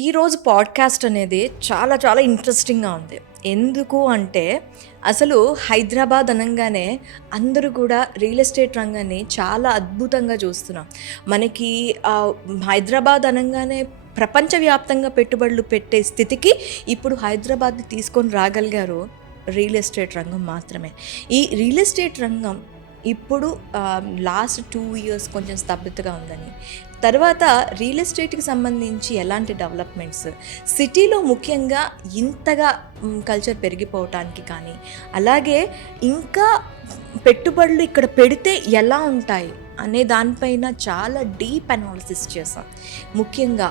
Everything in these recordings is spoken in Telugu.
ఈరోజు పాడ్కాస్ట్ అనేది చాలా చాలా ఇంట్రెస్టింగ్గా ఉంది. ఎందుకు అంటే అసలు హైదరాబాద్ అనంగానే అందరూ కూడా రియల్ ఎస్టేట్ రంగాన్ని చాలా అద్భుతంగా చూస్తున్నాం. మనకి హైదరాబాద్ అనంగానే ప్రపంచవ్యాప్తంగా పెట్టుబడులు పెట్టే స్థితికి ఇప్పుడు హైదరాబాద్ని తీసుకొని రాగలిగారు రియల్ ఎస్టేట్ రంగం మాత్రమే. ఈ రియల్ ఎస్టేట్ రంగం ఇప్పుడు లాస్ట్ 2 ఇయర్స్ కొంచెం స్తబ్దతగా ఉందని, తర్వాత రియల్ ఎస్టేట్కి సంబంధించి ఎలాంటి డెవలప్మెంట్స్ సిటీలో ముఖ్యంగా ఇంతగా కల్చర్ పెరిగిపోవటానికి కానీ, అలాగే ఇంకా పెట్టుబడులు ఇక్కడ పెడితే ఎలా ఉంటాయి అనే దానిపైన చాలా డీప్ అనాలిసిస్ చేసాం. ముఖ్యంగా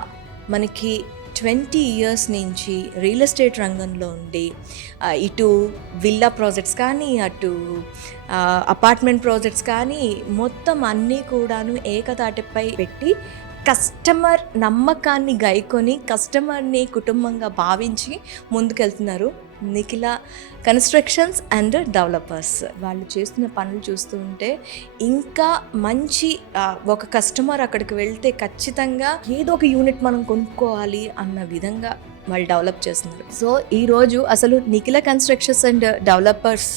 మనకి 20 ఇయర్స్ నుంచి రియల్ ఎస్టేట్ రంగంలో ఉండి ఇటు విల్లా ప్రాజెక్ట్స్ కానీ, అటు అపార్ట్మెంట్ ప్రాజెక్ట్స్ కానీ, మొత్తం అన్నీ కూడాను ఏకతాటిపై పెట్టి కస్టమర్ నమ్మకాన్ని గైకొని కస్టమర్ని కుటుంబంగా భావించి ముందుకెళ్తున్నారు నిఖిల కన్స్ట్రక్షన్స్ అండ్ డెవలపర్స్. వాళ్ళు చేస్తున్న పనులు చూస్తూ ఉంటే ఇంకా మంచి ఒక కస్టమర్ అక్కడికి వెళ్తే ఖచ్చితంగా ఏదో ఒక యూనిట్ మనం కొనుక్కోవాలి అన్న విధంగా వాళ్ళు డెవలప్ చేస్తున్నారు. సో ఈరోజు అసలు నిఖిల కన్స్ట్రక్షన్స్ అండ్ డెవలపర్స్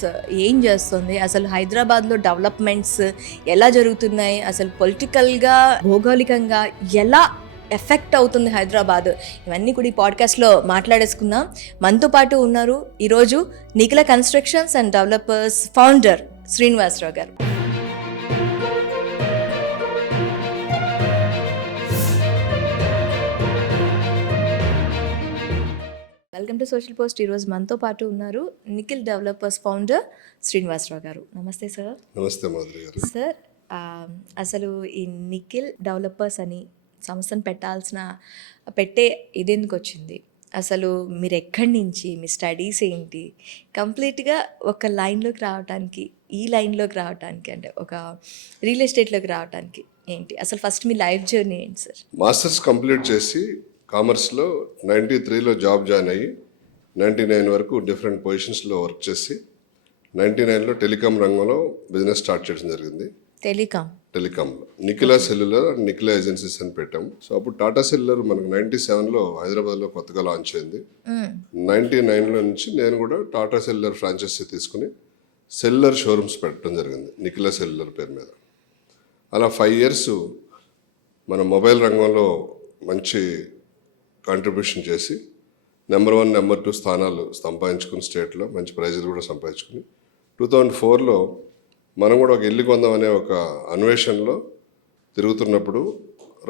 ఏం చేస్తుంది, అసలు హైదరాబాద్లో డెవలప్మెంట్స్ ఎలా జరుగుతున్నాయి, అసలు పొలిటికల్గా భౌగోళికంగా ఎలా ఎఫెక్ట్ అవుతుంది హైదరాబాద్, ఇవన్నీ కూడా ఈ పాడ్కాస్ట్లో మాట్లాడేసుకుందాం. మనతో పాటు ఉన్నారు ఈరోజు Nikhila constructions and developers founder Srinivasarao గారు. Welcome to social post. ఈరోజు మనతో పాటు ఉన్నారు నిఖిల్ డెవలపర్స్ ఫౌండర్ శ్రీనివాసరావు గారు. నమస్తే సార్. నమస్తే మాధురి గారు. సార్, అసలు ఈ నిఖిల్ డెవలపర్స్ అని సంస్థను పెట్టే ఇదెందుకు వచ్చింది, అసలు మీరు ఎక్కడి నుంచి, మీ స్టడీస్ ఏంటి, కంప్లీట్గా ఒక లైన్లోకి రావడానికి, ఈ లైన్లోకి రావడానికి అంటే ఒక రియల్ ఎస్టేట్లోకి రావడానికి ఏంటి అసలు ఫస్ట్ మీ లైఫ్ జర్నీ ఏంటి సార్? మాస్టర్స్ కంప్లీట్ చేసి కామర్స్లో 93లో జాబ్ జాయిన్ అయ్యి 99 వరకు డిఫరెంట్ పొజిషన్స్లో వర్క్ చేసి 99లో టెలికాం రంగంలో బిజినెస్ స్టార్ట్ చేయడం జరిగింది. టెలికాంలో Nikhila cellular and Nikhila agencies అని పెట్టాం. సో అప్పుడు టాటా సెల్యులర్ మనకు 97లో హైదరాబాద్లో కొత్తగా లాంచ్ అయింది. 99లో నుంచి నేను కూడా టాటా సెల్యులర్ ఫ్రాంచైజీ తీసుకుని సెల్యులర్ షోరూమ్స్ పెట్టడం జరిగింది నిఖిలా సెల్యులర్ పేరు మీద. అలా 5 ఇయర్స్ మన మొబైల్ రంగంలో మంచి కాంట్రిబ్యూషన్ చేసి నెంబర్ 1, నెంబర్ 2 స్థానాలు సంపాదించుకుని స్టేట్లో మంచి ప్రైజులు కూడా సంపాదించుకుని 2004లో మనం కూడా ఒక ఇల్లు కొందామనే ఒక అన్వేషణలో తిరుగుతున్నప్పుడు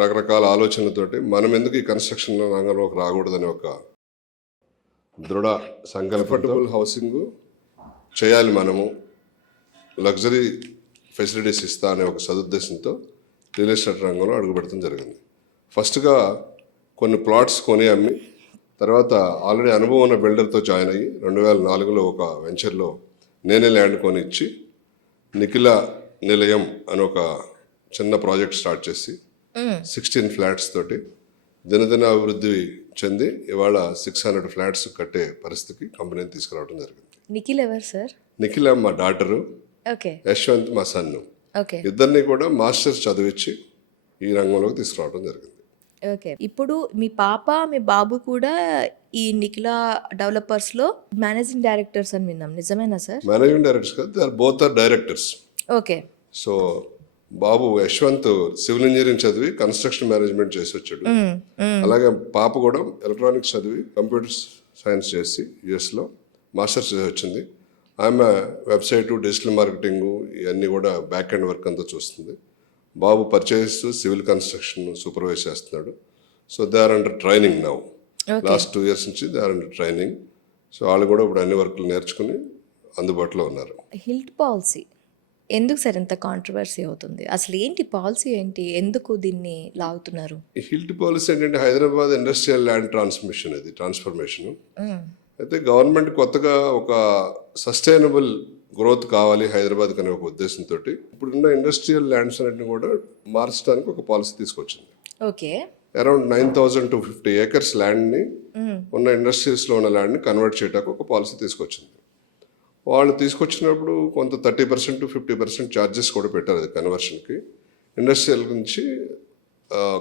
రకరకాల ఆలోచనలతోటి మనం ఎందుకు ఈ కన్స్ట్రక్షన్ రంగంలోకి రాకూడదని ఒక దృఢ సంకల్పబుల్ హౌసింగ్ చేయాలి, మనము లగ్జరీ ఫెసిలిటీస్ ఇస్తా అనే ఒక సదుద్దేశంతో రియల్ ఎస్టేట్ రంగంలో అడుగుపెడతాం జరిగింది. ఫస్ట్గా కొన్ని ప్లాట్స్ కొని అమ్మి, తర్వాత ఆల్రెడీ అనుభవం ఉన్న బిల్డర్తో జాయిన్ అయ్యి 2004లో ఒక వెంచర్లో నేనే ల్యాండ్ కొని ఇచ్చి నిఖిల నిలయం అని ఒక చిన్న ప్రాజెక్ట్ స్టార్ట్ చేసి 16 ఫ్లాట్స్ తోటి దినదిన అభివృద్ధి చెంది ఇవాళ 600 ఫ్లాట్స్ కట్టే పరిస్థితికి కంపెనీని తీసుకురావడం జరిగింది. నిఖిల్ ఎవరు సార్? నిఖిల మా డాటరు, యశ్వంత్ మా సన్ను. ఇద్దరిని కూడా మాస్టర్స్ చదివించి ఈ రంగంలోకి తీసుకురావడం జరిగింది. ఓకే, ఇప్పుడు మీ పాప మీ బాబు కూడా ఈ నిఖిల డెవలపర్స్లో మేనేజింగ్ డైరెక్టర్స్ అని విన్నాం, నిజమేనా సార్? మేనేజింగ్ డైరెక్టర్స్ కాదు, they are both are directors. Okay. So బాబు యశ్వంత్ సివిల్ ఇంజనీరింగ్ చదివి కన్స్ట్రక్షన్ మేనేజ్మెంట్ చేసి వచ్చాడు. అలాగే పాప కూడా ఎలక్ట్రానిక్స్ చదివి కంప్యూటర్ సైన్స్ చేసి యుఎస్లో మాస్టర్స్ చేసి వచ్చింది. ఆమె వెబ్సైట్, డిజిటల్ మార్కెటింగ్ ఇవన్నీ కూడా బ్యాక్ ఎండ్ వర్క్ అంతా చూస్తుంది. Babu purchase civil construction supervise చేస్తున్నాడు. So they are under training now. Last 2 years నుంచి they are under training. So వాళ్ళు కూడా ఇప్పుడు అన్ని వర్క్లు నేర్చుకుని అందుబాటులో ఉన్నారు. హిల్ట్ పాలసీ ఎందుకు సార్ ఇంత కాంట్రవర్సీ అవుతుంది? అసలు ఏంటి పాలసీ, ఏంటి, ఎందుకు దీన్ని లాగుతున్నారు? ఈ హిల్ట్ పాలసీ ఏంటంటే హైదరాబాద్ ఇండస్ట్రియల్ ల్యాండ్ ట్రాన్స్ఫర్మేషన్. అయితే గవర్నమెంట్ కొత్తగా ఒక సస్టైనబుల్ గ్రోత్ కావాలి హైదరాబాద్ అనే ఒక ఉద్దేశంతో ఇప్పుడున్న ఇండస్ట్రియల్ ల్యాండ్స్ అన్నింటినీ కూడా మార్చడానికి ఒక పాలసీ తీసుకొచ్చింది. ఓకే. అరౌండ్ 9,000 to 50 acres ల్యాండ్ని ఉన్న ఇండస్ట్రీస్లో ఉన్న ల్యాండ్ని కన్వర్ట్ చేయడానికి ఒక పాలసీ తీసుకొచ్చింది. వాళ్ళు తీసుకొచ్చినప్పుడు కొంత 30% to 50% ఛార్జెస్ కూడా పెట్టారు అది కన్వర్షన్కి. ఇండస్ట్రియల్ నుంచి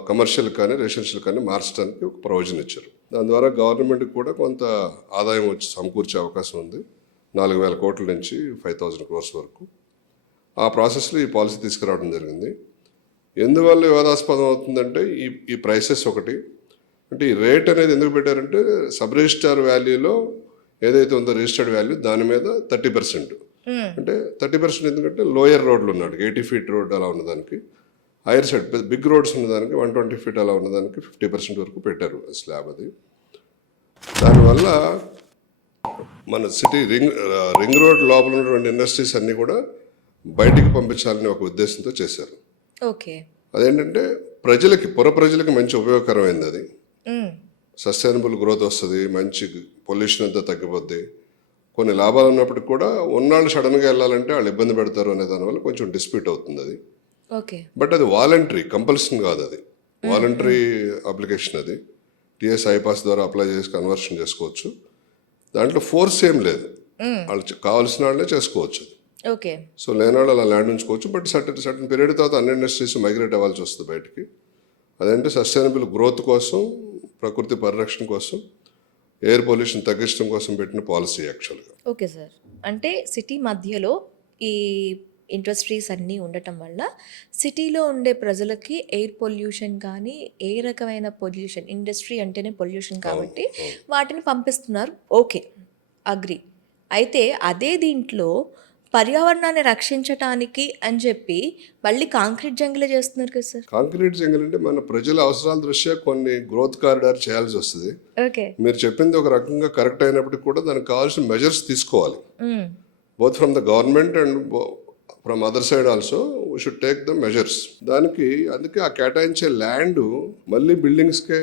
కమర్షియల్ కానీ రెసిడెన్షియల్ కానీ మార్చడానికి ఒక ప్రొవిజన్ ఇచ్చారు. దాని ద్వారా గవర్నమెంట్కి కూడా కొంత ఆదాయం వచ్చి సమకూర్చే అవకాశం ఉంది. 4,000 కోట్ల నుంచి 5,000 crores వరకు. ఆ ప్రాసెస్లో ఈ పాలసీ తీసుకురావడం జరిగింది. ఎందువల్ల వివాదాస్పదం అవుతుందంటే ఈ ప్రైసెస్ ఒకటి, అంటే ఈ రేట్ అనేది ఎందుకు పెట్టారంటే సబ్ రిజిస్టార్ వాల్యూలో ఏదైతే ఉందో రిజిస్టర్డ్ వాల్యూ దాని మీద 30%. అంటే 30% ఎందుకంటే లోయర్ రోడ్లు ఉన్నాడు 80 feet రోడ్ అలా ఉన్నదానికి, హైయర్ సైడ్ బిగ్ రోడ్స్ ఉన్నదానికి 120 feet అలా ఉన్నదానికి 50% వరకు పెట్టారు స్లాబ్. అది దానివల్ల మన సిటీ రింగ్ రోడ్ లోపల ఉన్నటువంటి ఇండస్ట్రీస్ అన్నీ కూడా బయటికి పంపించాలని ఒక ఉద్దేశంతో చేశారు. ఓకే. అదేంటంటే పుర ప్రజలకి మంచి ఉపయోగకరమైంది. అది సస్టైనబుల్ గ్రోత్ వస్తుంది, మంచి పొల్యూషన్ అంతా తగ్గిపోద్ది, కొన్ని లాభాలు ఉన్నప్పటికి కూడా ఉన్నాళ్ళు సడన్గా వెళ్ళాలంటే వాళ్ళు ఇబ్బంది పెడతారు అనే దానివల్ల కొంచెం డిస్ప్యూట్ అవుతుంది అది. ఓకే. బట్ అది వాలంటరీ, కంపల్సరీ కాదు, అది వాలంటరీ అప్లికేషన్. అది టీఎస్ ఐపాస్ ద్వారా అప్లై చేసి కన్వర్షన్ చేసుకోవచ్చు. దాంట్లో ఫోర్స్ ఏం లేదు, వాళ్ళు కావాల్సిన వాళ్ళే చేసుకోవచ్చు. ఓకే. సో లేని వాళ్ళు అలా ల్యాండ్ ఉంచుకోవచ్చు. బట్ సర్టన్ పీరియడ్ తర్వాత అన్ని ఇండస్ట్రీస్ మైగ్రేట్ అవ్వాల్సి వస్తుంది బయటికి. అదంటే సస్టైనబుల్ గ్రోత్ కోసం, ప్రకృతి పరిరక్షణ కోసం, ఎయిర్ పొల్యూషన్ తగ్గించడం కోసం పెట్టిన పాలసీ యాక్చువల్గా. Okay sir. అంటే సిటీ మధ్యలో ఈ ఇండస్ట్రీస్ అన్నీ ఉండటం వల్ల సిటీలో ఉండే ప్రజలకి ఎయిర్ పొల్యూషన్ కానీ ఏ రకమైన పొల్యూషన్, ఇండస్ట్రీ అంటేనే పొల్యూషన్ కాబట్టి వాటిని పంపిస్తున్నారు. Okay, agri. అయితే అదే దీంట్లో పర్యావరణాన్ని రక్షించటానికి అని చెప్పి మళ్ళీ కాంక్రీట్ జంగిలే చేస్తున్నారు కదా సార్. కాంక్రీట్ జంగిల్ అంటే మన ప్రజల అవసరాల దృష్ట్యా కొన్ని గ్రోత్ కారిడార్ చేయాల్సి వస్తుంది. ఓకే. మీరు చెప్పింది ఒక రకంగా కరెక్ట్ అయినప్పటికీ కూడా దానికి కావాల్సిన మెజర్స్ తీసుకోవాలి, both from the government and from other side also we should take the measures. దానికి అందుకే ఆ కేటాయించే ల్యాండ్ మళ్ళీ బిల్డింగ్స్కే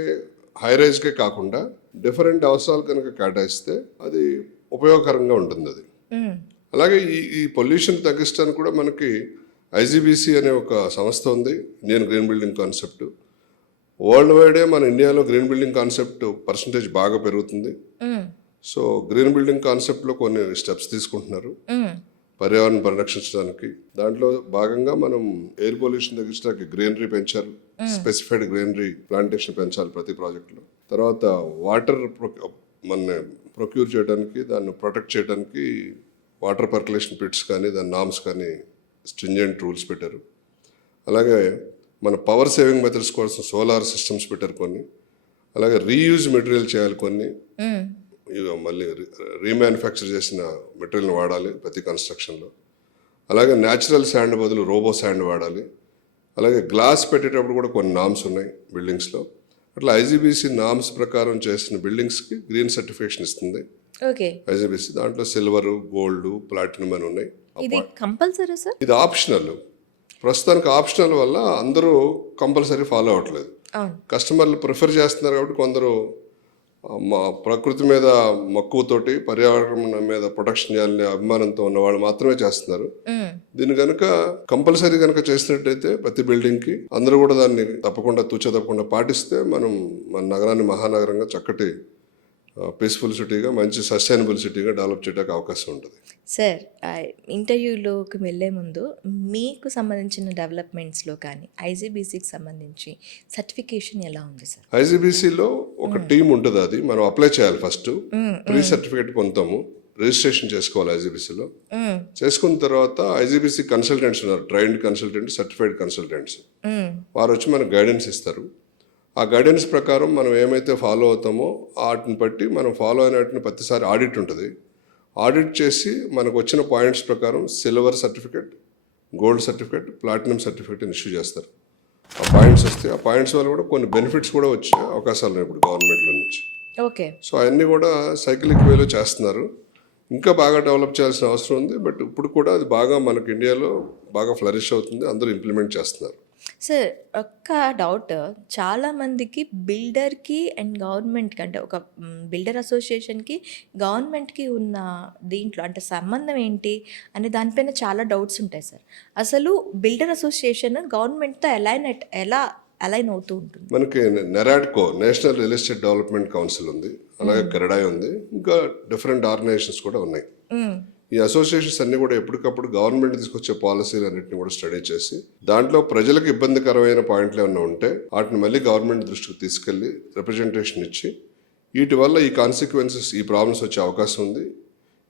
హై రైజ్కే కాకుండా డిఫరెంట్ అవసరాలు కనుక కేటాయిస్తే అది ఉపయోగకరంగా ఉంటుంది. అది అలాగే ఈ పొల్యూషన్ తగ్గించడానికి కూడా మనకి ఐజీబీసీ అనే ఒక సంస్థ ఉంది, Indian green building concept. World వైడే మన ఇండియాలో గ్రీన్ బిల్డింగ్ కాన్సెప్ట్ పర్సంటేజ్ బాగా పెరుగుతుంది. సో గ్రీన్ బిల్డింగ్ కాన్సెప్ట్లో కొన్ని స్టెప్స్ తీసుకుంటున్నారు పర్యావరణ పరిరక్షించడానికి. దాంట్లో భాగంగా మనం ఎయిర్ పొల్యూషన్ తగ్గించడానికి గ్రీనరీ పెంచారు, స్పెసిఫైడ్ గ్రీనరీ ప్లాంటేషన్ పెంచాలి ప్రతి ప్రాజెక్టులో. తర్వాత వాటర్ మన ప్రొక్యూర్ చేయడానికి, దాన్ని ప్రొటెక్ట్ చేయడానికి వాటర్ పర్కులేషన్ పిట్స్ కానీ దాని నామ్స్ కానీ స్ట్రింజెంట్ రూల్స్ పెట్టారు. అలాగే మన పవర్ సేవింగ్ మెథడ్స్ కోసం సోలార్ సిస్టమ్స్ పెట్టారు కొన్ని. అలాగే రీయూజ్ మెటీరియల్ చేయాలి కొన్ని, మళ్ళీ రీమ్యానుఫ్యాక్చర్ చేసిన మెటీరియల్ని వాడాలి ప్రతి కన్స్ట్రక్షన్లో. అలాగే న్యాచురల్ శాండ్ బదులు రోబో శాండ్ వాడాలి. అలాగే గ్లాస్ పెట్టేటప్పుడు కూడా కొన్ని నామ్స్ ఉన్నాయి బిల్డింగ్స్లో. అట్లా ఐజీబీసీ నామ్స్ ప్రకారం చేసిన బిల్డింగ్స్కి గ్రీన్ సర్టిఫికేషన్ ఇస్తుంది ఓకే. ఐజీబీసీ. దాంట్లో సిల్వర్, గోల్డ్, ప్లాటినం అని ఉన్నాయి. ఇది కంపల్సరీ సార్? ఇది ఆప్షనల్. ప్రస్తుతానికి ఆప్షనల్ వల్ల అందరూ కంపల్సరీ ఫాలో అవ్వట్లేదు. కస్టమర్లు ప్రిఫర్ చేస్తున్నారు కాబట్టి కొందరు ప్రకృతి మీద మక్కువతోటి, పర్యావరణం మీద ప్రొటెక్షన్ చేయాలనే అభిమానంతో ఉన్న వాళ్ళు మాత్రమే చేస్తున్నారు. దీన్ని కనుక కంపల్సరీ కనుక చేసినట్టయితే ప్రతి బిల్డింగ్కి అందరూ కూడా దాన్ని తప్పకుండా తప్పకుండా పాటిస్తే మనం మన నగరాన్ని మహానగరంగా చక్కటి పీస్ఫుల్ సిటీగా, మంచి సస్టైనబుల్ సిటీగా డెవలప్ చేయడానికి అవకాశం ఉంటుంది. సార్, ఇంటర్వ్యూలోకి వెళ్ళే ముందు మీకు సంబంధించిన డెవలప్మెంట్స్లో కానీ ఐజీబీసీకి సంబంధించి సర్టిఫికేషన్ ఎలా ఉంది సార్? ఐజీబీసీలో ఒక టీం ఉంటుంది, అది మనం అప్లై చేయాలి. ఫస్ట్ ప్రీ సర్టిఫికేట్ పొందుతాము, రిజిస్ట్రేషన్ చేసుకోవాలి ఐజీబీసీలో. చేసుకున్న తర్వాత ఐజీబీసీ కన్సల్టెంట్స్ ఉన్నారు, ట్రైన్డ్ కన్సల్టెంట్స్, సర్టిఫైడ్ కన్సల్టెంట్స్. వారు వచ్చి మనకు గైడెన్స్ ఇస్తారు. ఆ గైడెన్స్ ప్రకారం మనం ఏమైతే ఫాలో అవుతామో వాటిని బట్టి మనం ఫాలో అయిన వాటిని ప్రతిసారి ఆడిట్ ఉంటుంది. ఆడిట్ చేసి మనకు వచ్చిన పాయింట్స్ ప్రకారం silver certificate, gold certificate, platinum certificate issue చేస్తారు. ఆ పాయింట్స్ వస్తే ఆ పాయింట్స్ వల్ల కూడా కొన్ని బెనిఫిట్స్ కూడా వచ్చే అవకాశాలు ఉన్నాయి ఇప్పుడు గవర్నమెంట్లో నుంచి. ఓకే. సో అవన్నీ కూడా సైక్లిక్ వేలో చేస్తున్నారు. ఇంకా బాగా డెవలప్ చేయాల్సిన అవసరం ఉంది. బట్ ఇప్పుడు కూడా అది బాగా మనకు ఇండియాలో బాగా ఫ్లరిష్ అవుతుంది, అందరూ ఇంప్లిమెంట్ చేస్తున్నారు. సార్, ఒక్క డౌట్. చాలామందికి బిల్డర్కి అండ్ గవర్నమెంట్కి, అంటే ఒక బిల్డర్ అసోసియేషన్కి గవర్నమెంట్కి ఉన్న దీంట్లో అంటే సంబంధం ఏంటి అనే దానిపైన చాలా డౌట్స్ ఉంటాయి సార్. అసలు బిల్డర్ అసోసియేషన్ గవర్నమెంట్తో ఎలా అలైన్ అవుతూ ఉంటుంది? మనకి NAREDCO, national real estate development council ఉంది, అలాగే కెరడాయ్ ఉంది, ఇంకా డిఫరెంట్ ఆర్గనైజేషన్స్ కూడా ఉన్నాయి. ఈ అసోసియేషన్స్ అన్ని కూడా ఎప్పటికప్పుడు గవర్నమెంట్ తీసుకొచ్చే పాలసీలు అన్నింటిని కూడా స్టడీ చేసి దాంట్లో ప్రజలకు ఇబ్బందికరమైన పాయింట్లు ఏమైనా ఉంటే వాటిని మళ్ళీ గవర్నమెంట్ దృష్టికి తీసుకెళ్లి రిప్రజెంటేషన్ ఇచ్చి వీటి వల్ల ఈ కాన్సిక్వెన్సెస్ ఈ ప్రాబ్లమ్స్ వచ్చే అవకాశం ఉంది,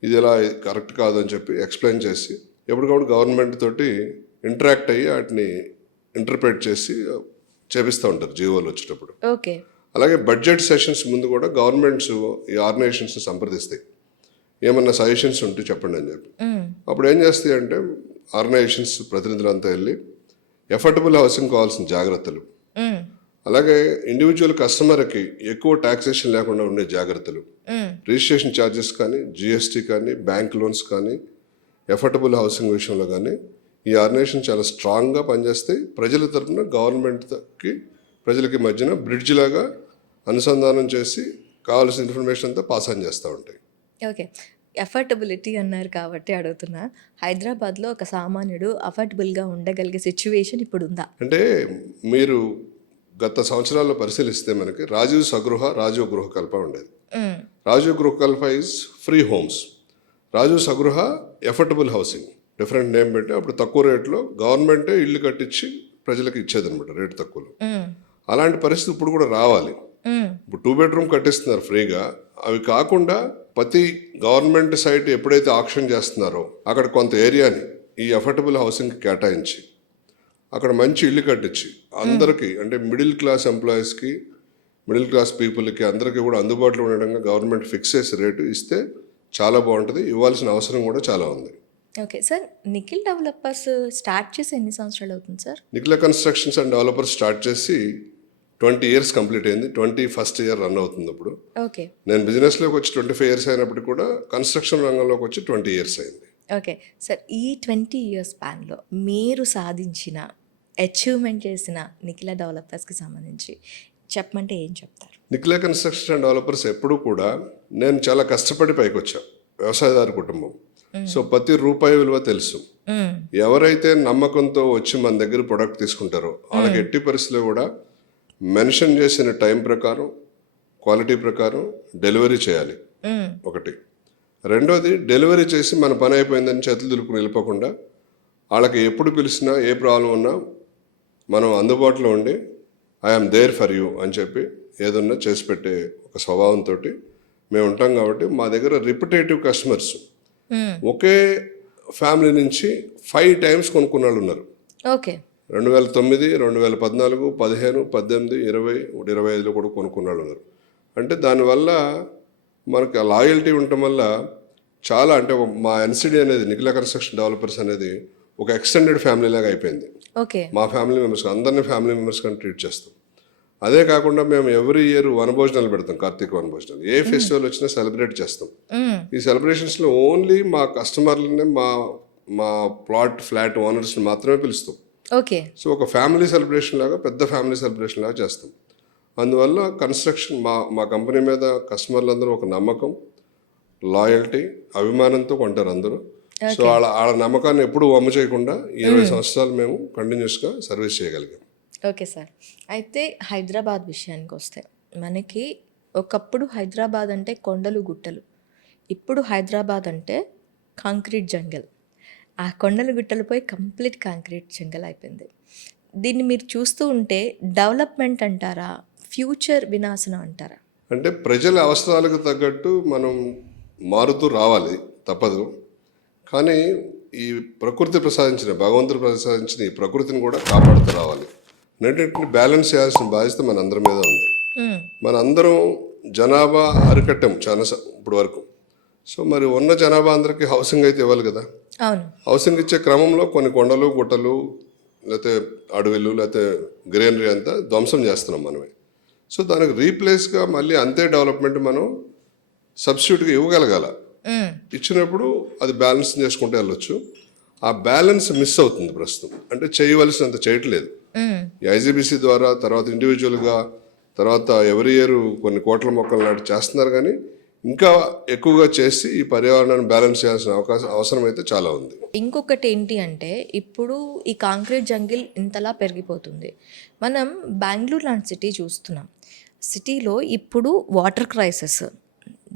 ఇది ఎలా కరెక్ట్ కాదు అని చెప్పి ఎక్స్ప్లెయిన్ చేసి ఎప్పటికప్పుడు గవర్నమెంట్ తోటి ఇంటరాక్ట్ అయ్యి వాటిని ఇంటర్ప్రిట్ చేసి చేపిస్తూ ఉంటారు జీవోలు వచ్చేటప్పుడు. ఓకే. అలాగే బడ్జెట్ సెషన్స్ ముందు కూడా గవర్నమెంట్స్ ఈ ఆర్గనైజేషన్స్ సంప్రదిస్తాయి, ఏమన్నా సజెషన్స్ ఉంటే చెప్పండి అని చెప్పి. అప్పుడు ఏం చేస్తాయి అంటే ఆర్గనైజేషన్స్ ప్రతినిధులంతా వెళ్ళి ఎఫర్డబుల్ హౌసింగ్ కావాల్సిన జాగ్రత్తలు, అలాగే ఇండివిజువల్ కస్టమర్కి ఎక్కువ టాక్సేషన్ లేకుండా ఉండే జాగ్రత్తలు, రిజిస్ట్రేషన్ ఛార్జెస్ కానీ, జిఎస్టీ కానీ, బ్యాంక్ లోన్స్ కానీ, ఎఫర్డబుల్ హౌసింగ్ విషయంలో కానీ ఈ ఆర్గనైజేషన్ చాలా స్ట్రాంగ్గా పనిచేస్తాయి. ప్రజల తరఫున గవర్నమెంట్కి ప్రజలకి మధ్యన బ్రిడ్జ్ లాగా అనుసంధానం చేసి కావాల్సిన ఇన్ఫర్మేషన్ అంతా పాస్ ఆన్ చేస్తూ ఉంటాయి. ఓకే. అఫోర్డబిలిటీ అన్నారు కాబట్టి అడుగుతున్నా, హైదరాబాద్లో ఒక సామాన్యుడు అఫోర్డబుల్గా ఉండగలిగే సిచ్యువేషన్ ఇప్పుడు ఉందా? అంటే మీరు గత సంవత్సరాల్లో పరిశీలిస్తే మనకి రాజీవ్ సగృహ, రాజీవ్ గృహకల్ప ఉండేది. Rajiv Gruhakalpa is free homes, Rajiv Sagruha affordable housing, different name పెట్టి అప్పుడు తక్కువ రేట్లో గవర్నమెంటే ఇల్లు కట్టించి ప్రజలకు ఇచ్చేది అనమాట, రేటు తక్కువలో. అలాంటి పరిస్థితి ఇప్పుడు కూడా రావాలి. ఇప్పుడు 2 బెడ్రూమ్ కట్టిస్తున్నారు ఫ్రీగా, అవి కాకుండా ప్రతి గవర్నమెంట్ సైట్ ఎప్పుడైతే ఆక్షన్ చేస్తున్నారో అక్కడ కొంత ఏరియాని ఈ అఫోర్డబుల్ హౌసింగ్కి కేటాయించి అక్కడ మంచి ఇల్లు కట్టించి అందరికీ, అంటే మిడిల్ క్లాస్ ఎంప్లాయీస్కి, మిడిల్ క్లాస్ పీపుల్కి అందరికీ కూడా అందుబాటులో ఉండడంగా గవర్నమెంట్ ఫిక్స్ చేసే రేటు ఇస్తే చాలా బాగుంటుంది. ఇవ్వాల్సిన అవసరం కూడా చాలా ఉంది. Okay sir, Nikhil developers start చేసి ఎన్ని సంవత్సరాలు అవుతుంది sir? Nikhil constructions and developers start చేసి 20 years కంప్లీట్ అయింది. 21st year రన్ అవుతుంది ఇప్పుడు. ఓకే. నేను బిజినెస్లోకి వచ్చి 25 years అయినప్పుడు కూడా కన్స్ట్రక్షన్ రంగంలోకి వచ్చి 20 years అయింది. ఓకే సార్, ఈ 20 years స్పాన్లో మీరు సాధించిన, అచీవ్మెంట్ చేసిన నిఖిల డెవలపర్స్కి సంబంధించి చెప్పమంటే ఏం చెప్తారు? నిఖిల కన్స్ట్రక్షన్ అండ్ డెవలపర్స్ ఎప్పుడు కూడా నేను చాలా కష్టపడి పైకి వచ్చా, వ్యవసాయదారు కుటుంబం. సో ప్రతి రూపాయి విలువ తెలుసు. ఎవరైతే నమ్మకంతో వచ్చి మన దగ్గర ప్రొడక్ట్ తీసుకుంటారో వాళ్ళకి ఎట్టి పరిస్థితుల్లో కూడా మెన్షన్ చేసిన టైం ప్రకారం, క్వాలిటీ ప్రకారం డెలివరీ చేయాలి ఒకటి. రెండోది, డెలివరీ చేసి మన పని అయిపోయిందని చేతులు దులుపుకుని వెళ్ళిపోకుండా వాళ్ళకి ఎప్పుడు పిలిచినా ఏ ప్రాబ్లం ఉన్నా మనం అందుబాటులో ఉండి ఐఎమ్ దేర్ ఫర్ యూ అని చెప్పి ఏదన్నా చేసి పెట్టే ఒక స్వభావంతో మేము ఉంటాం. కాబట్టి మా దగ్గర రిపిటేటివ్ కస్టమర్స్ ఒకే ఫ్యామిలీ నుంచి 5 times కొనుక్కున్న వాళ్ళు ఉన్నారు. ఓకే. 2009, 2014, 15, 18, 20, 25లో కూడా కొనుక్కున్న వాళ్ళు ఉన్నారు. అంటే దానివల్ల మనకు ఆ లాయల్టీ ఉండటం వల్ల చాలా, అంటే మా ఎన్సిడి అనేది, నిఖిల కన్స్ట్రక్షన్ డెవలపర్స్ అనేది ఒక ఎక్స్టెండెడ్ ఫ్యామిలీ లాగా అయిపోయింది. ఓకే. మా ఫ్యామిలీ మెంబర్స్ అందరినీ ఫ్యామిలీ మెంబర్స్ కానీ ట్రీట్ చేస్తాం. అదే కాకుండా మేము ఎవ్రీ ఇయర్ వనభోజనాలు పెడతాం, కార్తీక వనభోజనాలు. ఏ ఫెస్టివల్ వచ్చినా సెలబ్రేట్ చేస్తాం. ఈ సెలబ్రేషన్స్లో ఓన్లీ మా కస్టమర్లనే, మా ఫ్లాట్ ఓనర్స్ని మాత్రమే పిలుస్తాం. ఓకే. సో ఒక ఫ్యామిలీ సెలబ్రేషన్ లాగా, పెద్ద ఫ్యామిలీ సెలబ్రేషన్ లాగా చేస్తాం. అందువల్ల కన్స్ట్రక్షన్ మా కంపెనీ మీద కస్టమర్లందరూ ఒక నమ్మకం, లాయల్టీ, అభిమానంతో కొంటారు అందరూ. సో వాళ్ళ నమ్మకాన్ని ఎప్పుడూ వమ్ము చేయకుండా 20 సంవత్సరాలు మేము కంటిన్యూస్గా సర్వీస్ చేయగలిగాం. ఓకే సార్, అయితే హైదరాబాద్ విషయానికి వస్తే మనకి ఒకప్పుడు హైదరాబాద్ అంటే కొండలు గుట్టలు, ఇప్పుడు హైదరాబాద్ అంటే కాంక్రీట్ జంగల్. ఆ కొండలు గుట్టలపై కంప్లీట్ కాంక్రీట్ జంగల్ అయిపోయింది. దీన్ని మీరు చూస్తూ ఉంటే డెవలప్మెంట్ అంటారా, ఫ్యూచర్ వినాశనం అంటారా? అంటే ప్రజల అవసరాలకు తగ్గట్టు మనం మారుతూ రావాలి, తప్పదు. కానీ ఈ ప్రకృతి ప్రసాదించిన, భగవంతుడు ప్రసాదించిన ఈ ప్రకృతిని కూడా కాపాడుతూ రావాలి. రెండింటిని బ్యాలెన్స్ చేయాల్సిన బాధ్యత మన అందరి మీద ఉంది. మన అందరం జనాభా అరికట్టాం చాలా ఇప్పుడు వరకు. సో మరి ఉన్న జనాభా అందరికీ హౌసింగ్ అయితే ఇవ్వాలి కదా. అవును. హౌసింగ్ ఇచ్చే క్రమంలో కొన్ని కొండలు, గుట్టలు, లేకపోతే అడవిలు, లేకపోతే గ్రీనరీ అంతా ధ్వంసం చేస్తున్నాం మనమే. సో దానికి రీప్లేస్గా మళ్ళీ అంతే డెవలప్మెంట్ మనం సబ్స్టిట్యూట్గా ఇవ్వగలగాల. ఇచ్చినప్పుడు అది బ్యాలెన్స్ చేసుకుంటూ వెళ్ళొచ్చు. ఆ బ్యాలెన్స్ మిస్ అవుతుంది ప్రస్తుతం. అంటే చేయవలసినంత చేయట్లేదు. ఈ ఐజీబీసీ ద్వారా, తర్వాత ఇండివిజువల్గా, తర్వాత ఎవరి ఇయర్ కొన్ని కోట్ల మొక్కలు నాటి చేస్తున్నారు. కానీ ఇంకా ఎక్కువగా చేసి ఈ పర్యావరణాన్ని బ్యాలెన్స్ చేయాల్సిన అవసరం అయితే చాలా ఉంది. ఇంకొకటి ఏంటి అంటే, ఇప్పుడు ఈ కాంక్రీట్ జంగిల్ ఇంతలా పెరిగిపోతుంది. మనం బెంగళూరు లాంటి సిటీ చూస్తున్నాం. సిటీలో ఇప్పుడు వాటర్ క్రైసిస్,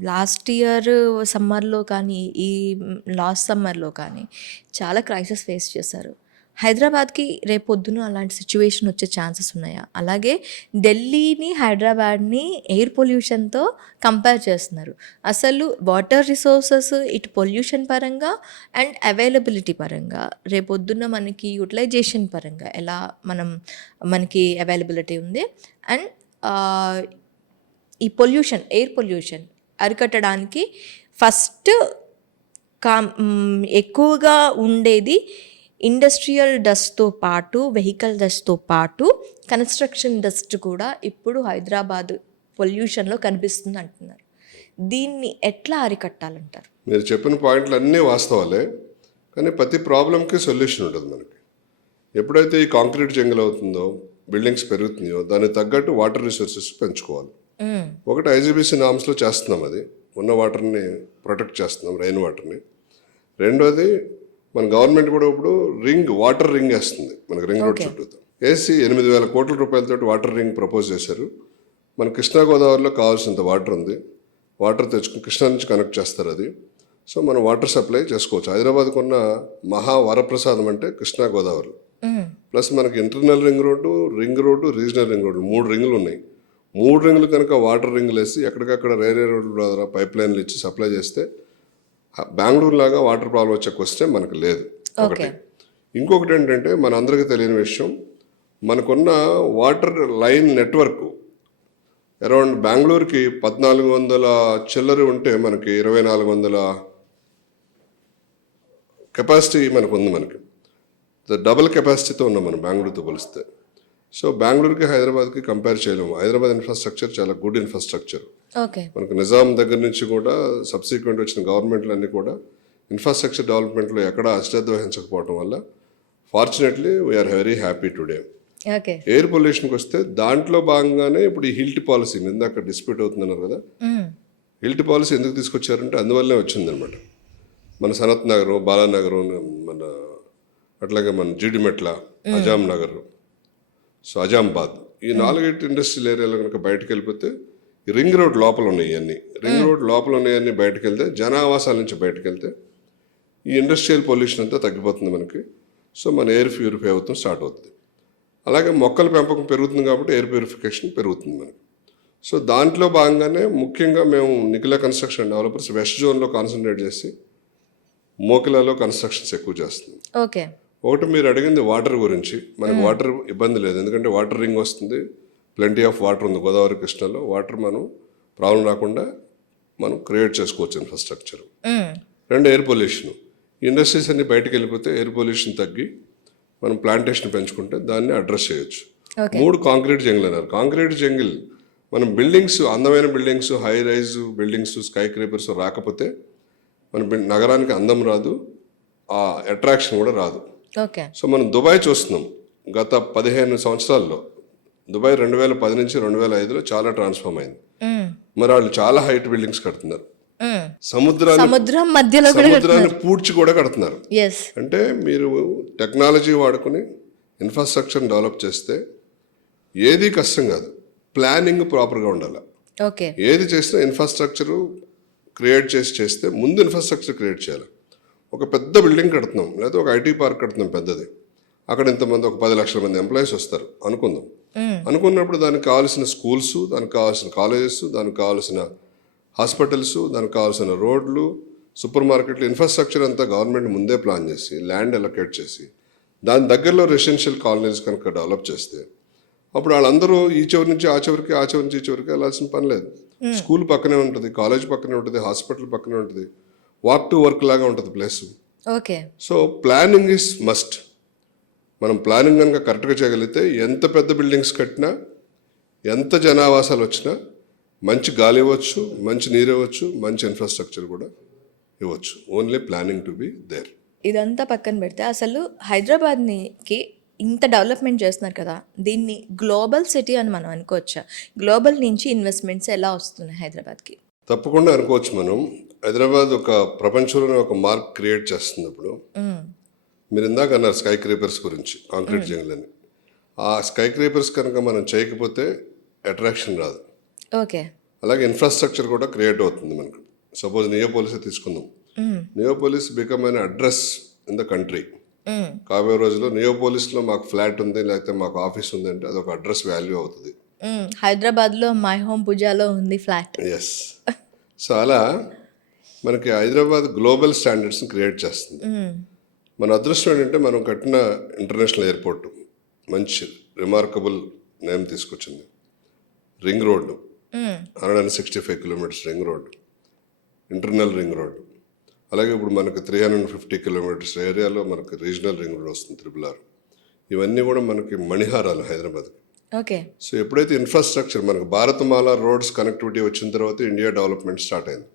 లాస్ట్ ఇయర్ సమ్మర్లో కానీ ఈ లాస్ట్ సమ్మర్లో కానీ చాలా క్రైసిస్ ఫేస్ చేశారు. హైదరాబాద్కి రేపొద్దున అలాంటి సిచ్యువేషన్ వచ్చే ఛాన్సెస్ ఉన్నాయా? అలాగే ఢిల్లీని హైదరాబాద్ని ఎయిర్ పొల్యూషన్తో కంపేర్ చేస్తున్నారు. అసలు వాటర్ రిసోర్సెస్ ఇటు పొల్యూషన్ పరంగా అండ్ అవైలబిలిటీ పరంగా రేపొద్దున మనకి యూటిలైజేషన్ పరంగా ఎలా మనకి అవైలబిలిటీ ఉంది అండ్ ఈ పొల్యూషన్ ఎయిర్ పొల్యూషన్ అరికట్టడానికి ఫస్ట్ ఎక్కువగా ఉండేది ఇండస్ట్రియల్ డస్ట్తో పాటు వెహికల్ డస్ట్తో పాటు కన్స్ట్రక్షన్ డస్ట్ కూడా ఇప్పుడు హైదరాబాద్ పొల్యూషన్లో కనిపిస్తుంది అంటున్నారు. దీన్ని ఎట్లా అరికట్టాలంటారు? మీరు చెప్పిన పాయింట్లు అన్నీ వాస్తవాలే, కానీ ప్రతి ప్రాబ్లంకి సొల్యూషన్ ఉంటుంది మనకి. ఎప్పుడైతే ఈ కాంక్రీట్ జంగల్ అవుతుందో, బిల్డింగ్స్ పెరుగుతున్నాయో, దానికి తగ్గట్టు వాటర్ రిసోర్సెస్ పెంచుకోవాలి. ఒకటి ఐజీబీసీ నామ్స్లో చేస్తున్నాం, అది ఉన్న వాటర్ని ప్రొటెక్ట్ చేస్తున్నాం, రెయిన్ వాటర్ని. రెండోది మన గవర్నమెంట్ కూడా ఇప్పుడు వాటర్ రింగ్ వేస్తుంది మనకి రింగ్ రోడ్ చుట్టూ. వేసి 8,000 కోట్ల రూపాయలతో వాటర్ రింగ్ ప్రపోజ్ చేశారు. మన కృష్ణా గోదావరిలో కావాల్సినంత వాటర్ ఉంది, వాటర్ తెచ్చుకుని కృష్ణా నుంచి కనెక్ట్ చేస్తారు అది. సో మనం వాటర్ సప్లై చేసుకోవచ్చు. హైదరాబాద్కు ఉన్న మహా వరప్రసాదం అంటే కృష్ణా గోదావరి. ప్లస్ మనకి internal ring road, regional ring road, 3 రింగులు ఉన్నాయి. 3 రింగులు కనుక వాటర్ రింగులు వేసి ఎక్కడికక్కడ రైల్వే రోడ్ల ద్వారా పైప్ లైన్లు ఇచ్చి సప్లై చేస్తే బెంగళూరు లాగా వాటర్ ప్రాబ్లం వచ్చే క్వశ్చన్ మనకు లేదు. ఒకటి. ఇంకొకటి ఏంటంటే మన అందరికీ తెలియని విషయం, మనకున్న వాటర్ లైన్ నెట్వర్క్ అరౌండ్ బెంగళూరుకి 1400 చిల్లర ఉంటే మనకి 2400 కెపాసిటీ మనకు ఉంది. మనకి డబుల్ కెపాసిటీతో ఉన్నాం మనం బెంగళూరుతో పోలిస్తే. సో బెంగళూరుకి హైదరాబాద్కి కంపేర్ చేయలేము. హైదరాబాద్ ఇన్ఫ్రాస్ట్రక్చర్ చాలా గుడ్ ఇన్ఫ్రాస్ట్రక్చర్. మనకు నిజాం దగ్గర నుంచి కూడా సబ్సిక్వెంట్ వచ్చిన గవర్నమెంట్లు అన్నీ కూడా ఇన్ఫ్రాస్ట్రక్చర్ డెవలప్మెంట్లో ఎక్కడ అశ్రద్ధ వహించకపోవడం వల్ల fortunately we are very happy today. Air పొల్యూషన్కి వస్తే దాంట్లో భాగంగానే ఇప్పుడు ఈ హిల్ట్ పాలసీ ఇందాక డిస్ప్యూట్ అవుతుందన్నారు కదా, హిల్ట్ పాలసీ ఎందుకు తీసుకొచ్చారంటే అందువల్లే వచ్చిందనమాట. మన సనత్ నగర్, బాలానగర్, మన అట్లాగే మన జీడిమెట్ల, అజాం నగర్, సో అజాంబాద్, ఈ 4 ఇండస్ట్రియల్ ఏరియాలో కనుక బయటకు వెళ్ళిపోతే ఈ రింగ్ రోడ్ లోపల ఉన్నాయి అన్నీ, రింగ్ రోడ్ లోపల ఉన్నాయన్నీ బయటకు వెళ్తే, జనావాసాల నుంచి బయటకు వెళ్తే ఈ ఇండస్ట్రియల్ పొల్యూషన్ అంతా తగ్గిపోతుంది మనకి. సో మన ఎయిర్ ప్యూరిఫై అవుతాం స్టార్ట్ అవుతుంది. అలాగే మొక్కల పెంపకం పెరుగుతుంది కాబట్టి ఎయిర్ ప్యూరిఫికేషన్ పెరుగుతుంది మనకి. సో దాంట్లో భాగంగానే ముఖ్యంగా మేము నిఖిల కన్స్ట్రక్షన్ డెవలపర్స్ వెస్ట్ జోన్లో కాన్సన్ట్రేట్ చేసి మోకిలాలో కన్స్ట్రక్షన్స్ ఎక్కువ చేస్తుంది. ఒకటి మీరు అడిగింది వాటర్ గురించి. మనకి వాటర్ ఇబ్బంది లేదు, ఎందుకంటే వాటర్ రింగ్ వస్తుంది, ప్లెంటీ ఆఫ్ వాటర్ ఉంది గోదావరి కృష్ణలో. వాటర్ మనం ప్రాబ్లం రాకుండా మనం క్రియేట్ చేసుకోవచ్చు ఇన్ఫ్రాస్ట్రక్చర్. 2 air pollution. ఇండస్ట్రీస్ అన్ని బయటకు వెళ్ళిపోతే ఎయిర్ పొల్యూషన్ తగ్గి మనం ప్లాంటేషన్ పెంచుకుంటే దాన్ని అడ్రస్ చేయొచ్చు. 3 కాంక్రీట్ జంగిల్ అన్నారు. కాంక్రీట్ జంగిల్ మనం బిల్డింగ్స్, అందమైన buildings, high rise buildings, sky scrapers రాకపోతే మన నగరానికి అందం రాదు, ఆ అట్రాక్షన్ కూడా రాదు. సో మనం దుబాయ్ చూస్తున్నాం. గత 15 సంవత్సరాల్లో దుబాయ్ 2010 నుంచి 2005లో చాలా ట్రాన్స్ఫార్మ్ అయింది. మరి వాళ్ళు చాలా హైట్ బిల్డింగ్స్ కడుతున్నారు, సముద్రాన్ని పూడ్చి కూడా కడుతున్నారు. అంటే మీరు టెక్నాలజీ వాడుకుని ఇన్ఫ్రాస్ట్రక్చర్ డెవలప్ చేస్తే ఏది కష్టం కాదు, ప్లానింగ్ ప్రాపర్గా ఉండాలి. ఏది చేసినా ఇన్ఫ్రాస్ట్రక్చర్ క్రియేట్ చేస్తే ముందు ఇన్ఫ్రాస్ట్రక్చర్ క్రియేట్ చేయాలి. ఒక పెద్ద బిల్డింగ్ కడుతున్నాం, లేదా ఒక ఐటీ పార్క్ కడుతున్నాం పెద్దది, అక్కడ ఇంతమంది ఒక 10 లక్షల మంది ఎంప్లాయీస్ వస్తారు అనుకుందాం. అనుకున్నప్పుడు దానికి కావాల్సిన స్కూల్స్, దానికి కావాల్సిన కాలేజెస్, దానికి కావాల్సిన హాస్పిటల్స్, దానికి కావాల్సిన రోడ్లు, సూపర్ మార్కెట్లు, ఇన్ఫ్రాస్ట్రక్చర్ అంతా గవర్నమెంట్ ముందే ప్లాన్ చేసి ల్యాండ్ అలొకేట్ చేసి దాని దగ్గరలో రెసిడెన్షియల్ కాలనీస్ కనుక డెవలప్ చేస్తే అప్పుడు వాళ్ళందరూ ఈ చివరి నుంచి ఆ చివరికి, ఆ చివరి నుంచి ఈ చివరికి వెళ్ళాల్సిన పని లేదు. స్కూల్ పక్కనే ఉంటుంది, కాలేజ్ పక్కనే ఉంటుంది, హాస్పిటల్ పక్కనే ఉంటుంది, వాక్ టు వర్క్ లాగా ఉంటుంది place. So planning is must. మనం ప్లానింగ్ కనుక కరెక్ట్గా చేయగలిగితే ఎంత పెద్ద బిల్డింగ్స్ కట్టినా, ఎంత జనావాసాలు వచ్చినా మంచి గాలి ఇవ్వచ్చు, మంచి నీరు ఇవ్వచ్చు, మంచి ఇన్ఫ్రాస్ట్రక్చర్ కూడా ఇవ్వచ్చు. Only planning to be there. ఇదంతా పక్కన పెడితే అసలు హైదరాబాద్కి ఇంత డెవలప్మెంట్ చేస్తున్నారు కదా, దీన్ని గ్లోబల్ సిటీ అని మనం అనుకోవచ్చా? గ్లోబల్ నుంచి ఇన్వెస్ట్మెంట్స్ ఎలా వస్తున్నాయి హైదరాబాద్కి? తప్పకుండా అనుకోవచ్చు. మనం హైదరాబాద్ ఒక ప్రపంచంలోనే ఒక మార్క్ క్రియేట్ చేస్తుంది. ఇప్పుడు మీరు ఇందాక అన్నారు స్కై క్రేపర్స్ గురించి, కాంక్రీట్ జంగిల్ అని. ఆ స్కై క్రేపర్స్ కనుక మనం చేయకపోతే అట్రాక్షన్ రాదు. అలాగే ఇన్ఫ్రాస్ట్రక్చర్ కూడా క్రియేట్ అవుతుంది మనకు. సపోజ్ నియోపోలిస్ తీసుకుందాం. Neopolis become an address in the country. కాబోయే రోజుల్లో నియోపోలిస్లో మాకు ఫ్లాట్ ఉంది, లేకపోతే మాకు ఆఫీస్ ఉంది అంటే అదొక అడ్రస్ వాల్యూ అవుతుంది. హైదరాబాద్లో మై హోమ్ పూజాలో ఉంది ఫ్లాట్. ఎస్. సో అలా మనకి హైదరాబాద్ గ్లోబల్ స్టాండర్డ్స్ని క్రియేట్ చేస్తుంది. మన అదృష్టం ఏంటంటే మనం కట్టిన ఇంటర్నేషనల్ ఎయిర్పోర్ట్ మంచి రిమార్కబుల్ నేమ్ తీసుకొచ్చింది. Ring road 165 kilometres ring road, internal ring road. అలాగే ఇప్పుడు మనకు 350 కిలోమీటర్స్ ఏరియాలో మనకు రీజనల్ రింగ్ రోడ్ వస్తుంది, RRR. ఇవన్నీ కూడా మనకి మణిహారాలు హైదరాబాద్కి. ఓకే. సో ఎప్పుడైతే ఇన్ఫ్రాస్ట్రక్చర్ మనకు భారతమాల రోడ్స్ కనెక్టివిటీ వచ్చిన తర్వాత ఇండియా డెవలప్మెంట్ స్టార్ట్ అయింది.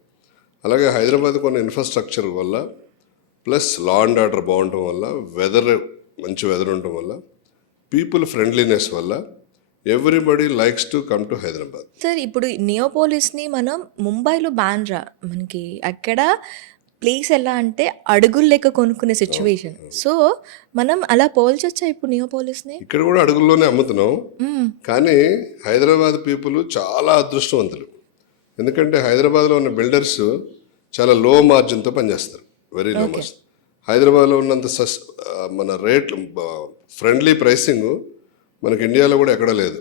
అలాగే హైదరాబాద్ కొన్ని ఇన్ఫ్రాస్ట్రక్చర్ వల్ల ప్లస్ లా అండ్ ఆర్డర్ బాగుండటం వల్ల, మంచి వెదర్ ఉండటం వల్ల, పీపుల్ ఫ్రెండ్లీనెస్ వల్ల everybody likes to come to Hyderabad. Sir ఇప్పుడు నియోపోలిస్ని మనం ముంబైలో బాండ్రా మనకి అక్కడ ప్లేస్ ఎలా అంటే అడుగులు లెక్క కొనుక్కునే సిచ్యువేషన్. సో మనం అలా పోల్చొచ్చా ఇప్పుడు నియోపోలిస్ని? ఇక్కడ కూడా అడుగుల్లోనే అమ్ముతున్నాం. కానీ హైదరాబాద్ పీపుల్ చాలా అదృష్టవంతులు. ఎందుకంటే హైదరాబాద్లో ఉన్న బిల్డర్స్ చాలా లో మార్జిన్తో పనిచేస్తారు, వెరీ లో మార్జిన్. హైదరాబాద్లో ఉన్నంత మన రేట్లు ఫ్రెండ్లీ ప్రైసింగ్ మనకి ఇండియాలో కూడా ఎక్కడా లేదు.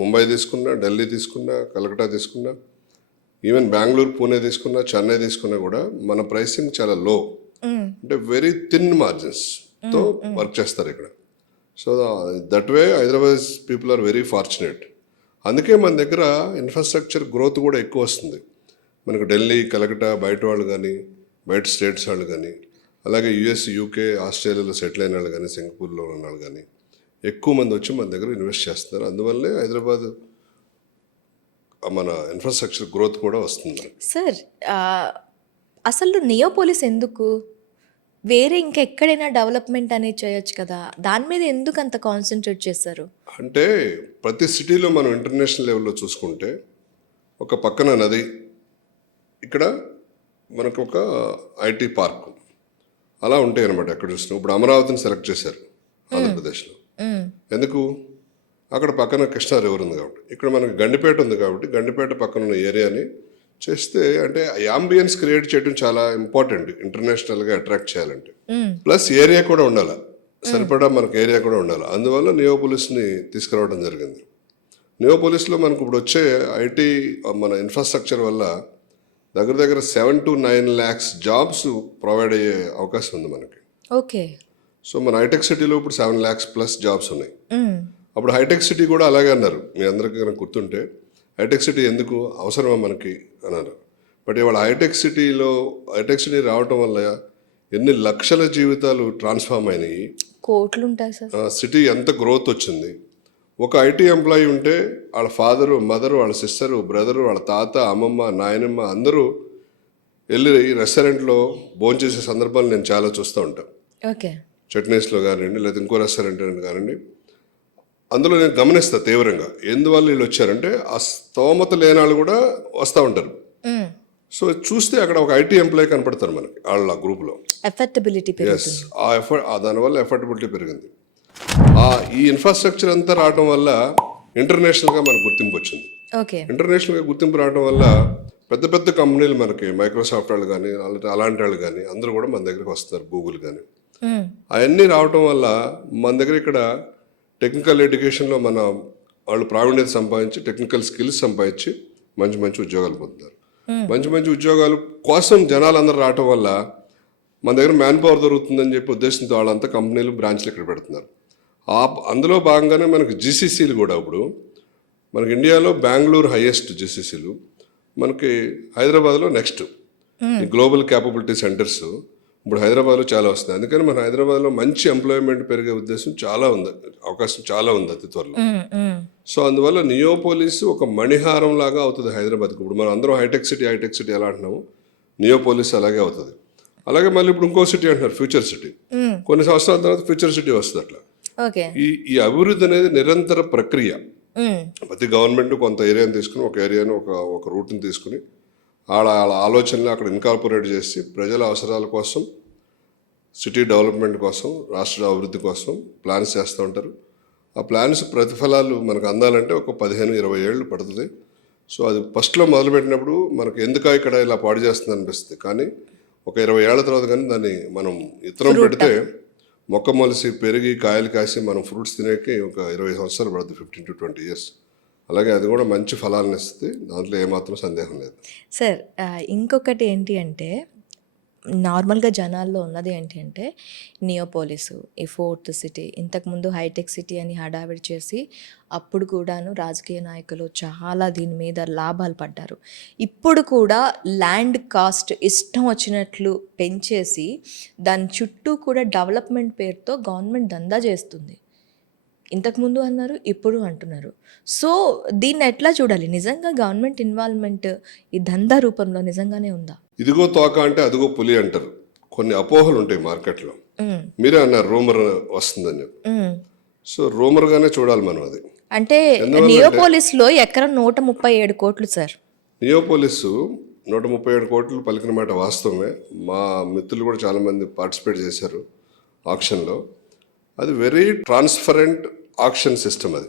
ముంబై తీసుకున్నా, ఢిల్లీ తీసుకున్నా, కలకటా తీసుకున్నా, ఈవెన్ బెంగళూరు, పూణే తీసుకున్నా, చెన్నై తీసుకున్నా కూడా మన ప్రైసింగ్ చాలా లో. అంటే వెరీ థిన్ మార్జిన్స్తో వర్క్ చేస్తారు ఇక్కడ. So that way Hyderabad people are very fortunate. అందుకే మన దగ్గర ఇన్ఫ్రాస్ట్రక్చర్ గ్రోత్ కూడా ఎక్కువ వస్తుంది. మనకు ఢిల్లీ, కలకటా బయట వాళ్ళు కానీ, బయట స్టేట్స్ వాళ్ళు కానీ, అలాగే US, UK, ఆస్ట్రేలియాలో సెటిల్ అయిన వాళ్ళు కానీ, సింగపూర్లో ఉన్న వాళ్ళు కానీ ఎక్కువ మంది వచ్చి మన దగ్గర ఇన్వెస్ట్ చేస్తున్నారు. అందువల్లే హైదరాబాద్ మన ఇన్ఫ్రాస్ట్రక్చర్ గ్రోత్ కూడా వస్తుంది. సార్ అసలు నియోపోలిస్ ఎందుకు? వేరే ఇంకెక్కడైనా డెవలప్మెంట్ అనేది చేయొచ్చు కదా, దాని మీద ఎందుకు అంత కాన్సన్ట్రేట్ చేస్తారు? అంటే ప్రతి సిటీలో మనం ఇంటర్నేషనల్ లెవెల్లో చూసుకుంటే ఒక పక్కన నది, ఇక్కడ మనకు ఒక IT పార్క్ అలా ఉంటాయి అనమాట. ఎక్కడ చూసినా ఇప్పుడు అమరావతిని సెలెక్ట్ చేశారు ఆంధ్రప్రదేశ్లో. ఎందుకు? అక్కడ పక్కన కృష్ణా రివర్ ఉంది కాబట్టి. ఇక్కడ మనకి గండిపేట ఉంది కాబట్టి గండిపేట పక్కన ఉన్న ఏరియాని చేస్తే అంటే యాంబియన్స్ క్రియేట్ చేయడం చాలా ఇంపార్టెంట్ ఇంటర్నేషనల్గా అట్రాక్ట్ చేయాలంటే. ప్లస్ ఏరియా కూడా ఉండాలి, సరిపడా మనకు ఏరియా కూడా ఉండాలి. అందువల్ల నియోపోలిస్ని తీసుకురావడం జరిగింది. నియోపోలిస్లో మనకు ఇప్పుడు వచ్చే IT మన ఇన్ఫ్రాస్ట్రక్చర్ వల్ల దగ్గర 7 to 9 lakhs జాబ్స్ ప్రొవైడ్ అయ్యే అవకాశం ఉంది మనకి. ఓకే. సో మన హైటెక్ సిటీలో ఇప్పుడు 7 lakhs ప్లస్ జాబ్స్ ఉన్నాయి. అప్పుడు హైటెక్ సిటీ కూడా అలాగే అన్నారు. మీ అందరికీ కనుక గుర్తుంటే హైటెక్ సిటీ ఎందుకు అవసరమా మనకి అన్నారు. బట్ ఇవాళ హైటెక్ సిటీ రావటం వల్ల ఎన్ని లక్షల జీవితాలు ట్రాన్స్ఫార్మ్ అయినాయి, కోట్లు ఉంటాయి సార్. సిటీ ఎంత గ్రోత్ వచ్చింది. ఒక IT ఎంప్లాయీ ఉంటే వాళ్ళ ఫాదరు, మదరు, వాళ్ళ సిస్టరు, బ్రదరు, వాళ్ళ తాత, అమ్మమ్మ, నాయనమ్మ అందరూ వెళ్ళి రెస్టారెంట్లో భోజనం చేసే సందర్భాలు నేను చాలా చూస్తూ ఉంటాను. ఓకే. చట్నీస్లో కానివ్వండి, లేదా ఇంకో రెస్టారెంట్ కానివ్వండి, అందులో నేను గమనిస్తా తీవ్రంగా ఎందువల్ల వీళ్ళు వచ్చారంటే ఆ స్తోమత లేని వాళ్ళు కూడా వస్తూ ఉంటారు. సో చూస్తే అక్కడ ఒక IT ఎంప్లాయీ కనపడతారు మనకి వాళ్ళ గ్రూప్లో. ఎఫర్టబిలిటీ పెరుగుతుంది. దానివల్ల ఎఫర్టబిలిటీ పెరిగింది. ఈ ఇన్ఫ్రాస్ట్రక్చర్ అంతా రావడం వల్ల ఇంటర్నేషనల్గా మనకు గుర్తింపు వచ్చింది. ఓకే. ఇంటర్నేషనల్గా గుర్తింపు రావడం వల్ల పెద్ద పెద్ద కంపెనీలు మనకి మైక్రోసాఫ్ట్ వాళ్ళు కానీ, అలాంటి వాళ్ళు కానీ అందరూ కూడా మన దగ్గరికి వస్తారు, గూగుల్ కానీ. అవన్నీ రావటం వల్ల మన దగ్గర ఇక్కడ టెక్నికల్ ఎడ్యుకేషన్లో వాళ్ళు ప్రావీణ్యత సంపాదించి, టెక్నికల్ స్కిల్స్ సంపాదించి మంచి ఉద్యోగాలు పొందుతారు. మంచి ఉద్యోగాలు కోసం జనాలు అందరూ రావటం వల్ల మన దగ్గర మ్యాన్ పవర్ దొరుకుతుందని చెప్పి ఉద్దేశంతో వాళ్ళంతా కంపెనీలు బ్రాంచ్లు ఇక్కడ పెడుతున్నారు. అందులో భాగంగానే మనకు GCCలు కూడా ఇప్పుడు మనకి ఇండియాలో బెంగళూరు హైయెస్ట్ GCCలు, మనకి హైదరాబాద్లో నెక్స్ట్. ఈ గ్లోబల్ క్యాపబిలిటీ సెంటర్స్ ఇప్పుడు హైదరాబాద్లో చాలా వస్తున్నాయి. అందుకని మన హైదరాబాద్లో మంచి ఎంప్లాయ్మెంట్ పెరిగే ఉద్దేశం చాలా ఉంది, అవకాశం చాలా ఉంది అతి త్వరలో. సో అందువల్ల నియోపోలిస్ ఒక మణిహారం లాగా అవుతుంది హైదరాబాద్కి. ఇప్పుడు మనం అందరం హైటెక్ సిటీ ఎలా అంటున్నాము, నియోపోలిస్ అలాగే అవుతుంది. అలాగే మళ్ళీ ఇప్పుడు ఇంకో సిటీ అంటున్నారు, ఫ్యూచర్ సిటీ. కొన్ని సంవత్సరాల తర్వాత ఫ్యూచర్ సిటీ వస్తుంది. అట్లా ఈ అభివృద్ధి అనేది నిరంతర ప్రక్రియ. ప్రతి గవర్నమెంట్ కొంత ఏరియాని తీసుకుని, ఒక ఏరియాని ఒక రూట్ని తీసుకుని వాళ్ళ ఆలోచనలు అక్కడ ఇన్కార్పొరేట్ చేసి ప్రజల అవసరాల కోసం, సిటీ డెవలప్మెంట్ కోసం, రాష్ట్ర అభివృద్ధి కోసం ప్లాన్స్ చేస్తూ ఉంటారు. ఆ ప్లాన్స్ ప్రతిఫలాలు మనకు అందాలంటే ఒక 15-20 ఏళ్ళు పడుతుంది. సో అది ఫస్ట్లో మొదలుపెట్టినప్పుడు మనకు ఎందుకు ఇక్కడ ఇలా పాడు చేస్తుంది అనిపిస్తుంది, కానీ ఒక 20 ఏళ్ల తర్వాత కానీ దాన్ని మనం ఇత్తనం పెడితే మొక్క మొలిసి పెరిగి కాయలు కాసి మనం ఫ్రూట్స్ తినేకి ఒక 20 సంవత్సరాలు పడుతుంది, 15 to 20 years. అలాగే అది కూడా మంచి ఫలాలను ఇస్తుంది, దాంట్లో ఏమాత్రం సందేహం లేదు. సార్ ఇంకొకటి ఏంటి అంటే నార్మల్గా జనాల్లో ఉన్నది ఏంటి అంటే నియోపోలిసు, ఈ ఫోర్త్ సిటీ, ఇంతకుముందు హైటెక్ సిటీ అని హడావిడి చేసి అప్పుడు కూడాను రాజకీయ నాయకులు చాలా దీని మీద లాభాలు పడ్డారు. ఇప్పుడు కూడా ల్యాండ్ కాస్ట్ ఇష్టం వచ్చినట్లు పెంచేసి దాని చుట్టూ కూడా డెవలప్మెంట్ పేరుతో గవర్నమెంట్ దందా చేస్తుంది. ఇంతకుముందు అన్నారు, ఇప్పుడు అంటున్నారు. సో దీన్ని ఎట్లా చూడాలి? నిజంగా గవర్నమెంట్ ఇన్వాల్వ్మెంట్ ఈ దందా రూపంలో నిజంగానే ఉందా? ఇదిగో తోక అంటే అదిగో పులి అంటారు. కొన్ని అపోహలు ఉంటాయి మార్కెట్లో. మీరే అన్నారు రూమర్ వస్తుందని చెప్పి. సో రూమర్గానే చూడాలి మనం అది. అంటే నియోపోలిస్లో ఎకరం 137 కోట్లు సార్. నియోపోలిస్ 137 కోట్లు పలికిన మాట వాస్తవమే. మా మిత్రులు కూడా చాలామంది పార్టిసిపేట్ చేశారు ఆక్షన్లో. అది వెరీ ట్రాన్స్పరెంట్ ఆక్షన్ సిస్టమ్. అది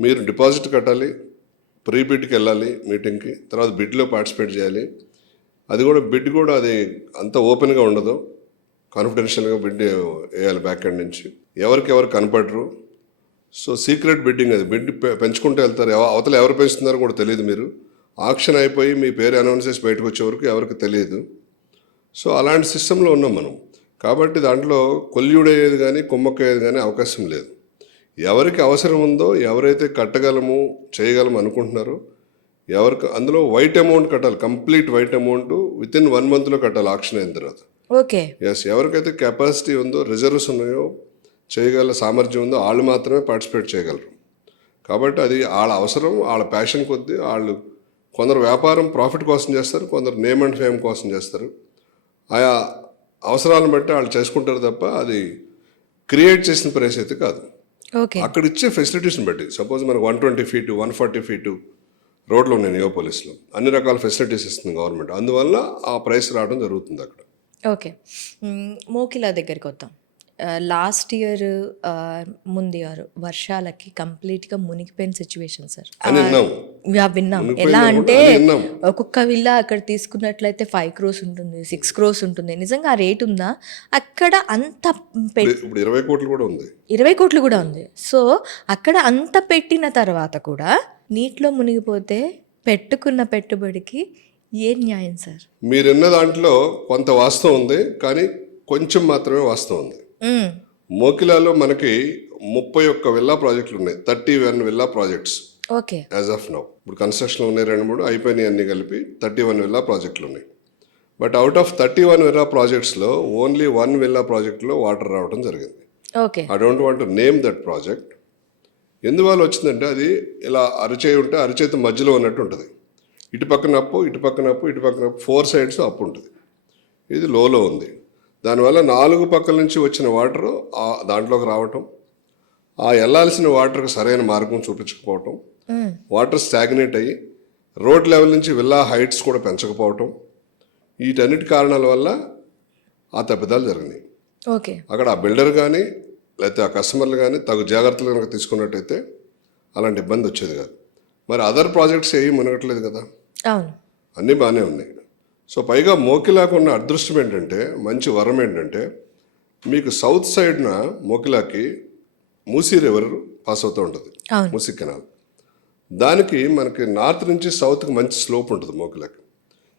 మీరు డిపాజిట్ కట్టాలి, ప్రీ బిడ్కి వెళ్ళాలి మీటింగ్కి, తర్వాత బిడ్లో పార్టిసిపేట్ చేయాలి. అది కూడా బిడ్ కూడా అది అంత ఓపెన్గా ఉండదు, కాన్ఫిడెన్షియల్గా బిడ్ వేయాలి బ్యాక్ ఎండ్ నుంచి, ఎవరు కనపడరు. So secret bidding. అది బిడ్ పెంచుకుంటూ వెళ్తారు, అవతల ఎవరు పెంచుతున్నారో కూడా తెలియదు. మీరు ఆక్షన్ అయిపోయి మీ పేరు అనౌన్స్ చేసి బయటకు వచ్చే వరకు ఎవరికి తెలియదు. సో అలాంటి సిస్టంలో ఉన్నాం మనం. కాబట్టి దాంట్లో కొల్యుడయ్యేది కానీ కుమ్మక్కయ్యేది కానీ అవకాశం లేదు. ఎవరికి అవసరం ఉందో, ఎవరైతే కట్టగలము చేయగలము అనుకుంటున్నారో, ఎవరికి అందులో వైట్ అమౌంట్ కట్టాలి, కంప్లీట్ వైట్ అమౌంట్ వితిన్ 1 monthలో కట్టాలి ఆక్షన్ అయిన తర్వాత. ఓకే. ఎస్, ఎవరికైతే కెపాసిటీ ఉందో, రిజర్వ్స్ ఉన్నాయో, చేయగల సామర్థ్యం ఉందో వాళ్ళు మాత్రమే పార్టిసిపేట్ చేయగలరు. కాబట్టి అది వాళ్ళ అవసరం, వాళ్ళ ప్యాషన్ కొద్దీ వాళ్ళు కొందరు వ్యాపారం ప్రాఫిట్ కోసం చేస్తారు, కొందరు నేమ్ అండ్ ఫేమ్ కోసం చేస్తారు. ఆయా అవసరాలను బట్టి వాళ్ళు చేసుకుంటారు తప్ప అది క్రియేట్ చేసిన ప్రైస్ అయితే కాదు. ఓకే. అక్కడ ఇచ్చే ఫెసిలిటీస్ని బట్టి, సపోజ్ మనకు 120 feet 140 feet రోడ్లు ఉన్నాయి నియోపోలిస్లో, అన్ని రకాల ఫెసిలిటీస్ ఇస్తుంది గవర్నమెంట్. అందువల్ల ఆ ప్రైస్ రావడం జరుగుతుంది అక్కడ. ఓకే. మోకిలా దగ్గరికి వద్దాం. లాస్ట్ ఇయర్ ముందు ఇయర్ వర్షాలకి కంప్లీట్గా మునిగిపోయిన సిచ్యువేషన్ సార్. విన్నాం. ఎలా అంటే ఒక్కొక్క విల్లా అక్కడ తీసుకున్నట్లయితే 5 crores ఉంటుంది, 6 crores ఉంటుంది. నిజంగా ఆ రేట్ ఉందా అక్కడ? అంత ఇప్పుడు 20 కోట్లు కూడా ఉంది. 20 కోట్లు కూడా ఉంది. సో అక్కడ అంత పెట్టిన తర్వాత కూడా నీటిలో మునిగిపోతే పెట్టుకున్న పెట్టుబడికి ఏ న్యాయం సార్? మీరున్న దాంట్లో కొంత వాస్తవం ఉంది, కానీ కొంచెం మాత్రమే వాస్తవం ఉంది. మోకిలాలో మనకి 31 విల్లా ప్రాజెక్టులు ఉన్నాయి, 31 villa projects okay as of now. ఇప్పుడు కన్స్ట్రక్షన్లో ఉన్నాయి 2-3 అయిపోయినాయి, అన్ని కలిపి 31 విల్లా ప్రాజెక్టులు ఉన్నాయి. బట్ అవుట్ ఆఫ్ 31 విల్లా ప్రాజెక్ట్స్లో ఓన్లీ 1 విల్లా ప్రాజెక్ట్లో వాటర్ రావడం జరిగింది. Okay. I don't want to name that project. ఎందువల్ల వచ్చిందంటే అది ఇలా అరిచేయి ఉంటే అరిచేతి మధ్యలో ఉన్నట్టు ఉంటుంది. ఇటు పక్కన అప్పు, ఇటు పక్కన అప్పు, ఇటు పక్కన అప్పు, 4 sides అప్పు ఉంటుంది. ఇది లోలో ఉంది. దానివల్ల 4 పక్కల నుంచి వచ్చిన వాటర్ దాంట్లోకి రావటం, ఆ వెళ్ళాల్సిన వాటర్కి సరైన మార్గం చూపించకపోవటం, వాటర్ స్టాగ్నేట్ అయ్యి రోడ్ లెవెల్ నుంచి విల్లా హైట్స్ కూడా పెంచకపోవటం, వీటన్నిటి కారణాల వల్ల ఆ తప్పిదాలు జరిగినాయి. ఓకే. అక్కడ ఆ బిల్డర్ కానీ లేకపోతే ఆ కస్టమర్లు కానీ తగు జాగ్రత్తలు కనుక తీసుకున్నట్టయితే అలాంటి ఇబ్బంది వచ్చేది కాదు. మరి అదర్ ప్రాజెక్ట్స్ ఏవి మునగట్లేదు కదా, అవును, అన్నీ బాగానే ఉన్నాయి. సో పైగా మోకిలాకు ఉన్న అదృష్టం ఏంటంటే, మంచి వరం ఏంటంటే, మీకు సౌత్ సైడ్న మోకిలాకి మూసీ రివర్ పాస్ అవుతూ ఉంటుంది, మూసీ కెనాల్. దానికి మనకి నార్త్ నుంచి సౌత్కి మంచి స్లోప్ ఉంటుంది మోకిలాకి.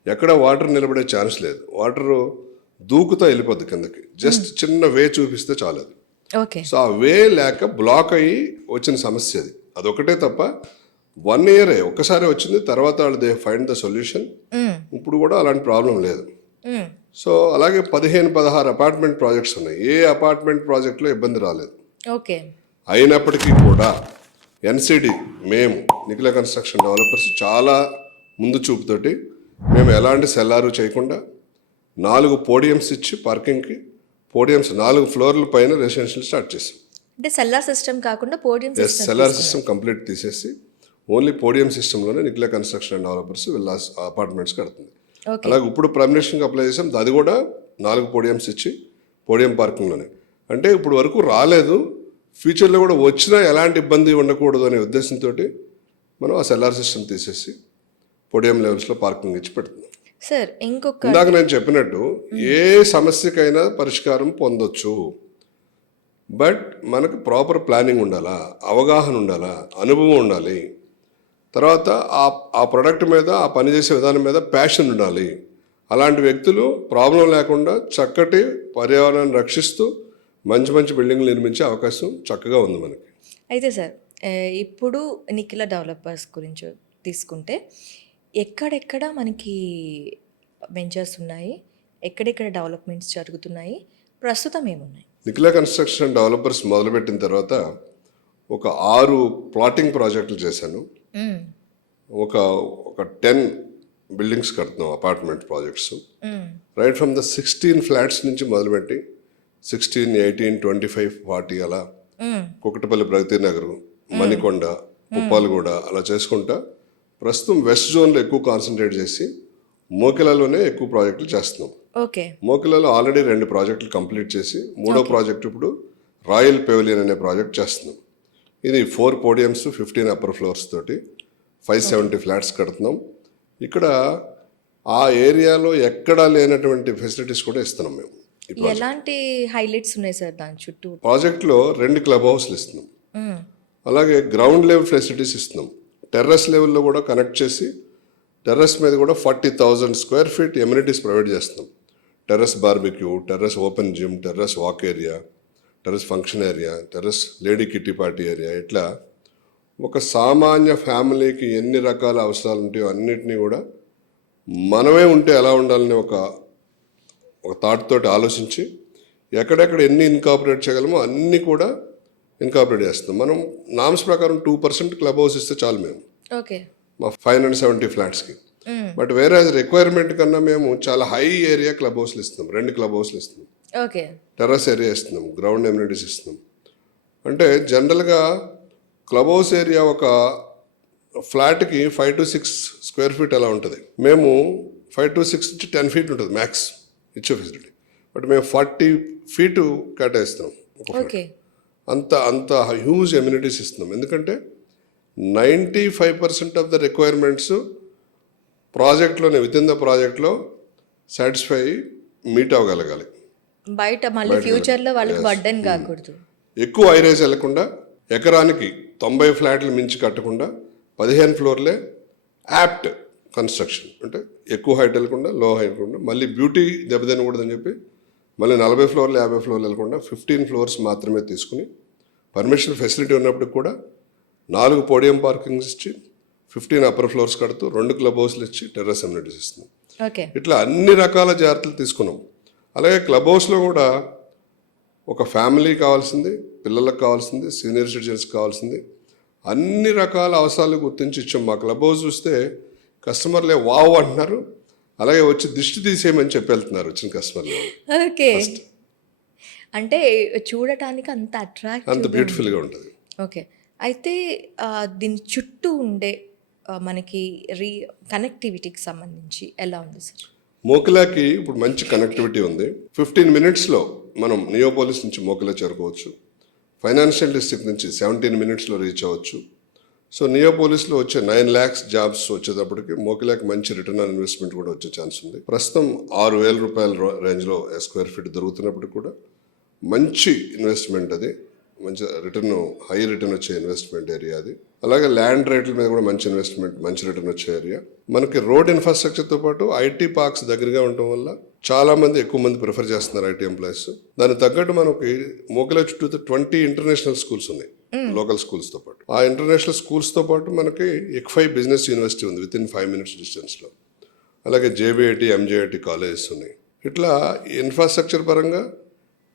ఎక్కడ వాటర్ నిలబడే ఛాన్స్ లేదు, వాటర్ దూకుతా వెళ్ళిపోద్ది కిందకి, జస్ట్ చిన్న వే చూపిస్తే చాలు అది. ఓకే. సో ఆ వే లేక బ్లాక్ అయ్యి వచ్చిన సమస్య అది, అదొకటే తప్ప 1 year ఒక్కసారి వచ్చింది. తర్వాత వాళ్ళు దే ఫైండ్ ద సొల్యూషన్. ఇప్పుడు కూడా అలాంటి ప్రాబ్లం లేదు. సో అలాగే 15-16 అపార్ట్మెంట్ ప్రాజెక్ట్స్ ఉన్నాయి. ఏ అపార్ట్మెంట్ ప్రాజెక్ట్లో ఇబ్బంది రాలేదు. ఓకే. అయినప్పటికీ కూడా ఎన్సిడి, మేము నిఖిల కన్స్ట్రక్షన్ డెవలపర్స్ చాలా ముందు చూపుతోటి మేము ఎలాంటి సెల్లారు చేయకుండా 4 podiums ఇచ్చి పార్కింగ్కి, పోడియంస్ 4 floors పైన రెసిడెన్షియల్ స్టార్ట్ చేసాం. అంటే సెల్లార్ సిస్టమ్ కాకుండా podium system, cellar system complete తీసేసి ఓన్లీ పోడియం సిస్టంలోనే Nikhila construction and developers villas apartments కడుతుంది. అలాగే ఇప్పుడు పర్మిషన్కి అప్లై చేసాం, అది కూడా 4 podiums ఇచ్చి పోడియం పార్కింగ్లోనే. అంటే ఇప్పుడు వరకు రాలేదు, ఫ్యూచర్లో కూడా వచ్చినా ఎలాంటి ఇబ్బంది ఉండకూడదు అనే ఉద్దేశంతో మనం ఆ సెల్లార్ సిస్టమ్ తీసేసి పోడియం లెవెల్స్లో పార్కింగ్ ఇచ్చి పెడుతున్నాం. సార్ ఇంకొక ఇందాక నేను చెప్పినట్టు ఏ సమస్యకైనా పరిష్కారం పొందొచ్చు, బట్ మనకు ప్రాపర్ ప్లానింగ్ ఉండాలా, అవగాహన ఉండాలా, అనుభవం ఉండాలి. తర్వాత ఆ ప్రొడక్ట్ మీద, ఆ పనిచేసే విధానం మీద ప్యాషన్ ఉండాలి. అలాంటి వ్యక్తులు ప్రాబ్లం లేకుండా చక్కటి పర్యావరణాన్ని రక్షిస్తూ మంచి మంచి బిల్డింగ్లు నిర్మించే అవకాశం చక్కగా ఉంది మనకి. అయితే సార్ ఇప్పుడు నిఖిల డెవలపర్స్ గురించి తీసుకుంటే ఎక్కడెక్కడ మనకి వెంచర్స్ ఉన్నాయి, ఎక్కడెక్కడ డెవలప్మెంట్స్ జరుగుతున్నాయి, ప్రస్తుతం ఏమున్నాయి? నిఖిల కన్స్ట్రక్షన్ డెవలపర్స్ మొదలుపెట్టిన తర్వాత ఒక 6 ప్లాటింగ్ ప్రాజెక్టులు చేశాను. ఒక 10 బిల్డింగ్స్ కడుతున్నాం, apartment projects. Right from the 16 flats నుంచి మొదలుపెట్టి 16, 18, 25, 40 అలా కుకటపల్లి, ప్రగతి నగర్, మణికొండ, ఉప్పాలగూడ అలా చేసుకుంటా ప్రస్తుతం వెస్ట్ జోన్లో ఎక్కువ కాన్సన్ట్రేట్ చేసి మోకిలాలోనే ఎక్కువ ప్రాజెక్టులు చేస్తున్నాం. ఓకే. మోకిలాలో ఆల్రెడీ 2 ప్రాజెక్టులు కంప్లీట్ చేసి 3వ ప్రాజెక్ట్ ఇప్పుడు రాయల్ పెవిలియన్ అనే ప్రాజెక్ట్ చేస్తున్నాం. ఇది 4 పోడియమ్స్, 15 అప్పర్ ఫ్లోర్స్ తోటి 570 ఫ్లాట్స్ కడుతున్నాం. ఇక్కడ ఆ ఏరియాలో ఎక్కడా లేనటువంటి ఫెసిలిటీస్ కూడా ఇస్తున్నాం మేము. ఎలాంటి హైలైట్స్ ఉన్నాయి సార్ దాని చుట్టూ? ప్రాజెక్ట్లో 2 క్లబ్ హౌస్లు ఇస్తున్నాం, అలాగే గ్రౌండ్ లెవెల్ ఫెసిలిటీస్ ఇస్తున్నాం. టెర్రస్ లెవెల్లో కూడా కనెక్ట్ చేసి టెర్రస్ మీద కూడా 40,000 స్క్వేర్ ఫీట్ ఎమ్యూనిటీస్ ప్రొవైడ్ చేస్తున్నాం. Terrace barbecue, terrace open gym, terrace walk area, terrace function area, terrace lady kitty party area. ఇట్లా ఒక సామాన్య ఫ్యామిలీకి ఎన్ని రకాల అవసరాలు ఉంటాయో అన్నిటినీ కూడా మనమే ఉంటే ఎలా ఉండాలని ఒక థాట్ తోటి ఆలోచించి ఎక్కడెక్కడ ఎన్ని ఇన్కాపరేట్ చేయగలమో అన్నీ కూడా ఇన్కాపరేట్ చేస్తాం. మనం నామ్స్ ప్రకారం 2% క్లబ్ హౌస్ ఇస్తే చాలు మేము ఓకే మా 570 ఫ్లాట్స్కి. బట్ వేరే రిక్వైర్మెంట్ కన్నా మేము చాలా హై ఏరియా క్లబ్ హౌస్లు ఇస్తున్నాం. 2 క్లబ్ హౌస్లు ఇస్తున్నాం, ఓకే, టెర్రస్ ఏరియా ఇస్తున్నాం, గ్రౌండ్ ఎమ్యూనిటీస్ ఇస్తున్నాం. అంటే జనరల్గా క్లబ్ హౌస్ ఏరియా ఒక ఫ్లాట్కి 5 to 6 స్క్వేర్ ఫీట్ అలా ఉంటుంది. మేము 5 to 6 నుంచి 10 ఫీట్ ఉంటుంది మ్యాక్స్ ఇచ్చే ఫెసిలిటీ. బట్ మేము 40 ఫీటు కేటాయిస్తున్నాం ఒక ఫ్లాట్. ఓకే. అంత హ్యూజ్ ఎమ్యూనిటీస్ ఇస్తున్నాం. ఎందుకంటే 95% ఆఫ్ ద రిక్వైర్మెంట్స్ ప్రాజెక్ట్లోనే విత్ ఇన్ ద ప్రాజెక్ట్లో సాటిస్ఫై మీట్ అవ్వగలగాలి. బయట మళ్ళీ ఫ్యూచర్లో వాళ్ళకి బర్డెన్ కాకూడదు. ఎక్కువ హైరేజ్ వెళ్లకుండా ఎకరానికి 90 ఫ్లాట్లు మించి కట్టకుండా 15 ఫ్లోర్లే యాప్ట్ కన్స్ట్రక్షన్. అంటే ఎక్కువ హైట్ వెళ్ళకుండా, లో హైట్ వెళ్ళకుండా, మళ్ళీ బ్యూటీ దెబ్బతినకూడదని చెప్పి మళ్ళీ 40 ఫ్లోర్లు 50 ఫ్లోర్లు వెళ్ళకుండా 15 ఫ్లోర్స్ మాత్రమే తీసుకుని పర్మిషన్ ఫెసిలిటీ ఉన్నప్పుడు కూడా 4 పోడియం పార్కింగ్స్ ఇచ్చి 15 అప్పర్ ఫ్లోర్స్ కడుతూ 2 క్లబ్ హౌస్లు ఇచ్చి టెర్రస్ అమ్యూనిటీస్ ఇస్తున్నాం. ఓకే. ఇట్లా అన్ని రకాల జాగ్రత్తలు తీసుకున్నాం. అలాగే క్లబ్ హౌస్లో కూడా ఒక ఫ్యామిలీ కావాల్సింది, పిల్లలకు కావాల్సింది, సీనియర్ సిటిజన్స్ కావాల్సింది, అన్ని రకాల అవసరాలు గుర్తించి ఇచ్చాం. మా క్లబ్ హౌస్ చూస్తే కస్టమర్లే వావ్ అంటున్నారు, అలాగే వచ్చి దిష్టి తీసేయమని చెప్పి వెళ్తున్నారు వచ్చిన కస్టమర్లు. ఓకే. అంటే చూడటానికి అంత అట్రాక్టివ్, అంత బ్యూటిఫుల్గా ఉంటుంది. ఓకే. అయితే దీని చుట్టూ ఉండే మనకి కనెక్టివిటీకి సంబంధించి ఎలా ఉంది సార్? మోకిలాకి ఇప్పుడు మంచి కనెక్టివిటీ ఉంది. 15 మినిట్స్లో మనం నియోపోలిస్ నుంచి మోకిలా చేరుకోవచ్చు. ఫైనాన్షియల్ డిస్ట్రిక్ట్ నుంచి 17 మినిట్స్లో రీచ్ అవ్వచ్చు. సో నియోపోలిస్లో వచ్చే 9 lakhs జాబ్స్ వచ్చేటప్పటికి మోకిలాకి మంచి రిటర్న్ ఆన్ ఇన్వెస్ట్మెంట్ కూడా వచ్చే ఛాన్స్ ఉంది. ప్రస్తుతం 6,000 రూపాయల రేంజ్లో స్క్వేర్ ఫీట్ దొరుకుతున్నప్పుడు కూడా మంచి ఇన్వెస్ట్మెంట్, అది మంచి రిటర్న్, హై రిటర్న్ వచ్చే ఇన్వెస్ట్మెంట్ ఏరియా అది. అలాగే ల్యాండ్ రేట్ల మీద కూడా మంచి ఇన్వెస్ట్మెంట్, మంచి రిటర్న్ వచ్చే ఏరియా. మనకి రోడ్ ఇన్ఫ్రాస్ట్రక్చర్తో పాటు ఐటీ పార్క్స్ దగ్గరగా ఉండటం వల్ల ఎక్కువ మంది ప్రిఫర్ చేస్తున్నారు ఐటీ ఎంప్లాయీస్. దానికి తగ్గట్టు మనకి మోకిలా చుట్టూ 20 ఇంటర్నేషనల్ స్కూల్స్ ఉన్నాయి లోకల్ స్కూల్స్తో పాటు. ఆ ఇంటర్నేషనల్ స్కూల్స్తో పాటు మనకి ఎక్ఫై బిజినెస్ యూనివర్సిటీ ఉంది విత్ ఇన్ 5 minutes డిస్టెన్స్లో. అలాగే జేబీఐటీ, ఎంజేఐటీ కాలేజెస్ ఉన్నాయి. ఇట్లా ఇన్ఫ్రాస్ట్రక్చర్ పరంగా,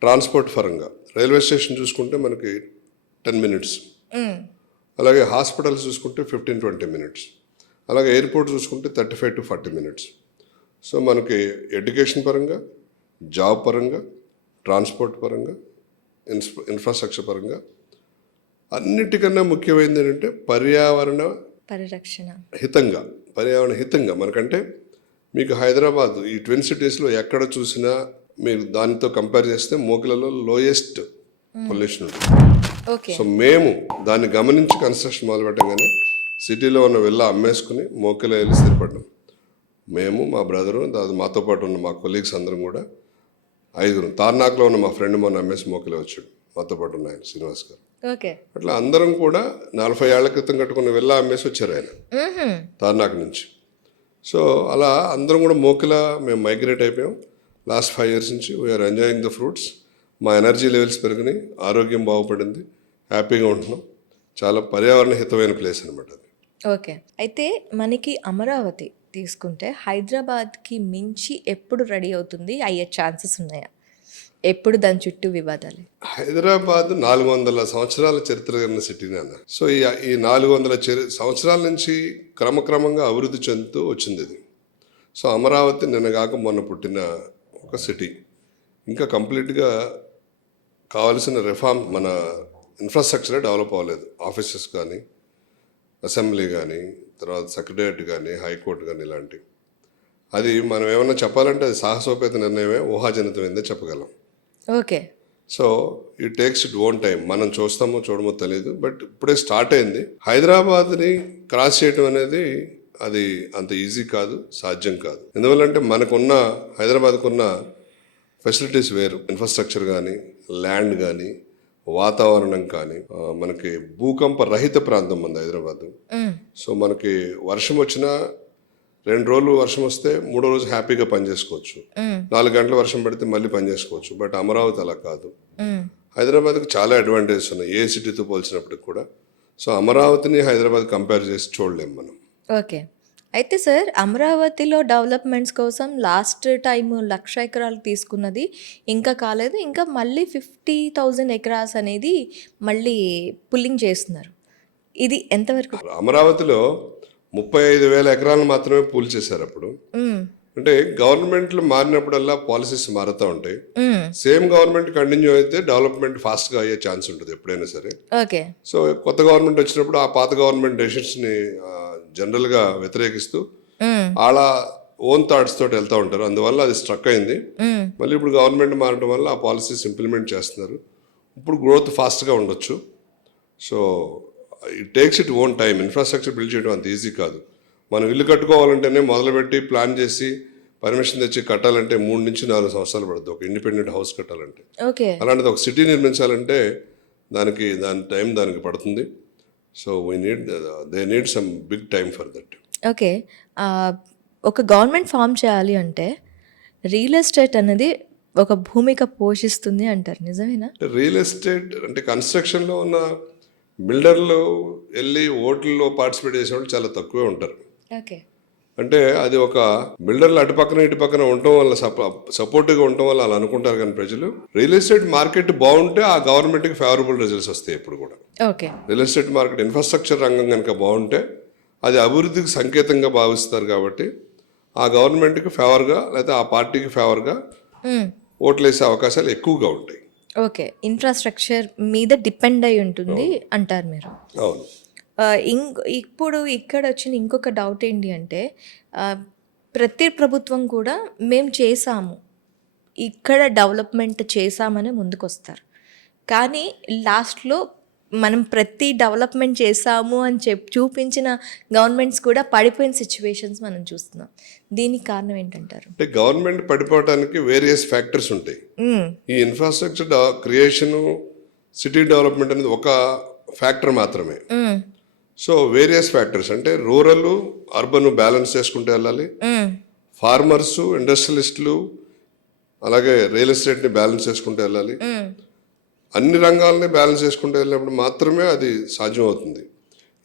ట్రాన్స్పోర్ట్ పరంగా రైల్వే స్టేషన్ చూసుకుంటే మనకి 10 minutes, అలాగే హాస్పిటల్స్ చూసుకుంటే 15-20 minutes, అలాగే ఎయిర్పోర్ట్ చూసుకుంటే 35 to 40 minutes. సో మనకి ఎడ్యుకేషన్ పరంగా, జాబ్ పరంగా, ట్రాన్స్పోర్ట్ పరంగా, ఇన్ఫ్రాస్ట్రక్చర్ పరంగా అన్నిటికన్నా ముఖ్యమైనది ఏంటంటే పర్యావరణ హితంగా మనకంటే మీకు హైదరాబాద్ ఈ ట్విన్ సిటీస్లో ఎక్కడ చూసినా మీరు దానితో కంపేర్ చేస్తే మోకిలలో లోయెస్ట్ పొల్యూషన్ ఉంటుంది. సో మేము దాన్ని గమనించి కన్స్ట్రక్షన్ మొదలు పెట్టగానే సిటీలో ఉన్న విల్లా అమ్మేసుకుని మోకిలో వెళ్ళి స్థిరపడ్డాం. మేము, మా బ్రదరు, మాతో పాటు ఉన్న మా కొలీగ్స్ అందరం కూడా 5. తార్నాక్లో ఉన్న మా ఫ్రెండ్ మొన్న అమ్మేసి మోకిలో వచ్చాడు, మాతో పాటు ఉన్న ఆయన శ్రీనివాస్ గారు. ఓకే. అట్లా అందరం కూడా 40 ఏళ్ల క్రితం కట్టుకున్న విల్లా అమ్మేసి వచ్చారు ఆయన తార్నాక్ నుంచి. సో అలా అందరం కూడా మోకిలా మేము మైగ్రేట్ అయిపోయాం. లాస్ట్ 5 years నుంచి వీఆర్ ఎంజాయింగ్ ద ఫ్రూట్స్. మా ఎనర్జీ లెవెల్స్ పెరిగినాయి, ఆరోగ్యం బాగుపడింది, హ్యాపీగా ఉంటున్నాం. చాలా పర్యావరణ హితమైన ప్లేస్ అనమాట అది. ఓకే. అయితే మనకి అమరావతి తీసుకుంటే హైదరాబాద్కి మించి ఎప్పుడు రెడీ అవుతుంది, అయ్యే ఛాన్సెస్ ఉన్నాయా? ఎప్పుడు దాని చుట్టూ వివాదాలు? హైదరాబాద్ 400 సంవత్సరాల చరిత్ర కలిగిన సిటీ నాన్న. సో ఈ 400 సంవత్సరాల నుంచి క్రమక్రమంగా అభివృద్ధి చెందుతూ వచ్చింది ఇది. సో అమరావతి నిన్నగాక మొన్న పుట్టిన ఒక సిటీ. ఇంకా కంప్లీట్గా కావాల్సిన రిఫార్మ్, మన ఇన్ఫ్రాస్ట్రక్చరే డెవలప్ అవ్వలేదు. ఆఫీసెస్ కానీ, అసెంబ్లీ కానీ, తర్వాత సెక్రటేరియట్ కానీ, హైకోర్టు కానీ ఇలాంటివి. అది మనం ఏమన్నా చెప్పాలంటే అది సాహసోపేత నిర్ణయమే, ఊహాజనితమైందే చెప్పగలం. Okay. So it takes it own time. మనం చూస్తామో చూడమో తెలియదు, బట్ ఇప్పుడే స్టార్ట్ అయింది. హైదరాబాద్ని క్రాస్ చేయడం అనేది అది అంత ఈజీ కాదు, సాధ్యం కాదు. ఎందువల్లంటే మనకున్న హైదరాబాద్కున్న ఫెసిలిటీస్ వేరు. ఇన్ఫ్రాస్ట్రక్చర్ కానీ, ల్యాండ్ కానీ, వాతావరణం కానీ, మనకి భూకంప రహిత ప్రాంతం ఉంది హైదరాబాద్. సో మనకి వర్షం వచ్చినా 2 రోజులు వర్షం వస్తే 3వ రోజు హ్యాపీగా పనిచేసుకోవచ్చు. 4 గంటల వర్షం పడితే మళ్ళీ పనిచేసుకోవచ్చు. బట్ అమరావతి అలా కాదు. హైదరాబాద్కి చాలా అడ్వాంటేజెస్ ఉన్నాయి ఏ సిటీతో పోల్చినప్పటికి కూడా. సో అమరావతిని హైదరాబాద్ కంపేర్ చేసి చూడలేము మనం. ఓకే. అయితే సార్, అమరావతిలో డెవలప్మెంట్స్ కోసం లాస్ట్ టైం 1,00,000 ఎకరాలు తీసుకున్నది ఇంకా కాలేదు, ఇంకా మళ్ళీ 50,000 ఎకరాస్ అనేది మళ్ళీ పుల్లింగ్ చేస్తున్నారు. ఇది ఎంతవరకు? అమరావతిలో 35,000 ఎకరాలను మాత్రమే పూల్ చేశారు అప్పుడు. అంటే గవర్నమెంట్లు మారినప్పుడల్లా పాలసీస్ మారుతూ ఉంటాయి. సేమ్ గవర్నమెంట్ కంటిన్యూ అయితే డెవలప్మెంట్ ఫాస్ట్గా అయ్యే ఛాన్స్ ఉంటుంది ఎప్పుడైనా సరే. ఓకే. సో కొత్త గవర్నమెంట్ వచ్చినప్పుడు ఆ పాత గవర్నమెంట్ డెసిషన్స్ని జనరల్గా వ్యతిరేకిస్తూ వాళ్ళ ఓన్ థాట్స్ తోటి వెళ్తూ ఉంటారు. అందువల్ల అది స్ట్రక్ అయింది. మళ్ళీ ఇప్పుడు గవర్నమెంట్ మారడం వల్ల ఆ పాలసీస్ ఇంప్లిమెంట్ చేస్తున్నారు. ఇప్పుడు గ్రోత్ ఫాస్ట్గా ఉండొచ్చు. So it takes it own time. Infrastructure build చేయడం అంత ఈజీ కాదు. మనం ఇల్లు కట్టుకోవాలంటేనే మొదలుపెట్టి ప్లాన్ చేసి పర్మిషన్ తెచ్చి కట్టాలంటే 3 నుంచి 4 సంవత్సరాలు పడుతుంది ఒక ఇండిపెండెంట్ హౌస్ కట్టాలంటే. ఓకే. అలాంటిది ఒక సిటీ నిర్మించాలంటే దాని టైం దానికి పడుతుంది. So they need some big time for that. Okay. ఒక గవర్నమెంట్ ఫామ్ చేయాలి అంటే రియల్ ఎస్టేట్ అనేది ఒక భూమిక పోషిస్తుంది అంటారు, నిజమేనా? రియల్ ఎస్టేట్ అంటే కన్స్ట్రక్షన్లో ఉన్న బిల్డర్లు వెళ్ళి ఓట్లలో పార్టిసిపేట్ చేసేవాళ్ళు చాలా తక్కువే ఉంటారు. ఓకే. అంటే అది ఒక బిల్డర్లు అటుపక్కన ఇటుపక్కన ఉండటం వల్ల సపోర్టివ్గా ఉండటం వల్ల అలా అనుకుంటారు. కానీ ప్రజలు రియల్ ఎస్టేట్ మార్కెట్ బాగుంటే ఆ గవర్నమెంట్కి ఫేవరబుల్ రిజల్ట్స్ వస్తాయి ఎప్పుడు కూడా. Okay. Real estate market infrastructure రంగం కనుక బాగుంటే అది అభివృద్ధికి సంకేతంగా భావిస్తారు. కాబట్టి ఆ గవర్నమెంట్కి ఫేవర్గా లేదా ఆ పార్టీకి ఫేవర్గా ఓట్లు వేసే అవకాశాలు ఎక్కువగా ఉంటాయి. ఓకే. ఇన్ఫ్రాస్ట్రక్చర్ మీద డిపెండ్ అయి ఉంటుంది అంటారు మీరు. అవును. ఇప్పుడు ఇక్కడ వచ్చిన ఇంకొక డౌట్ ఏంటి అంటే, ప్రతి ప్రభుత్వం కూడా మేము చేసాము, ఇక్కడ డెవలప్మెంట్ చేసామని ముందుకొస్తారు. కానీ లాస్ట్లో మనం ప్రతి డెవలప్మెంట్ చేసాము అని చూపించిన గవర్నమెంట్స్ కూడా పడిపోయిన సిచ్యువేషన్స్ మనం చూస్తున్నాం. దీనికి కారణం ఏంటంటారు? అంటే గవర్నమెంట్ పడిపోవడానికి వేరియస్ ఫ్యాక్టర్స్ ఉంటాయి. ఈ ఇన్ఫ్రాస్ట్రక్చర్ క్రియేషను, సిటీ డెవలప్మెంట్ అనేది ఒక ఫ్యాక్టర్ మాత్రమే. సో వేరియస్ ఫ్యాక్టర్స్ అంటే రూరల్, అర్బన్ బ్యాలెన్స్ చేసుకుంటూ వెళ్ళాలి. ఫార్మర్స్, ఇండస్ట్రియలిస్టులు, అలాగే రియల్ ఎస్టేట్ని బ్యాలెన్స్ చేసుకుంటూ వెళ్ళాలి. అన్ని రంగాలని బ్యాలెన్స్ చేసుకుంటూ వెళ్ళినప్పుడు మాత్రమే అది సాధ్యం అవుతుంది.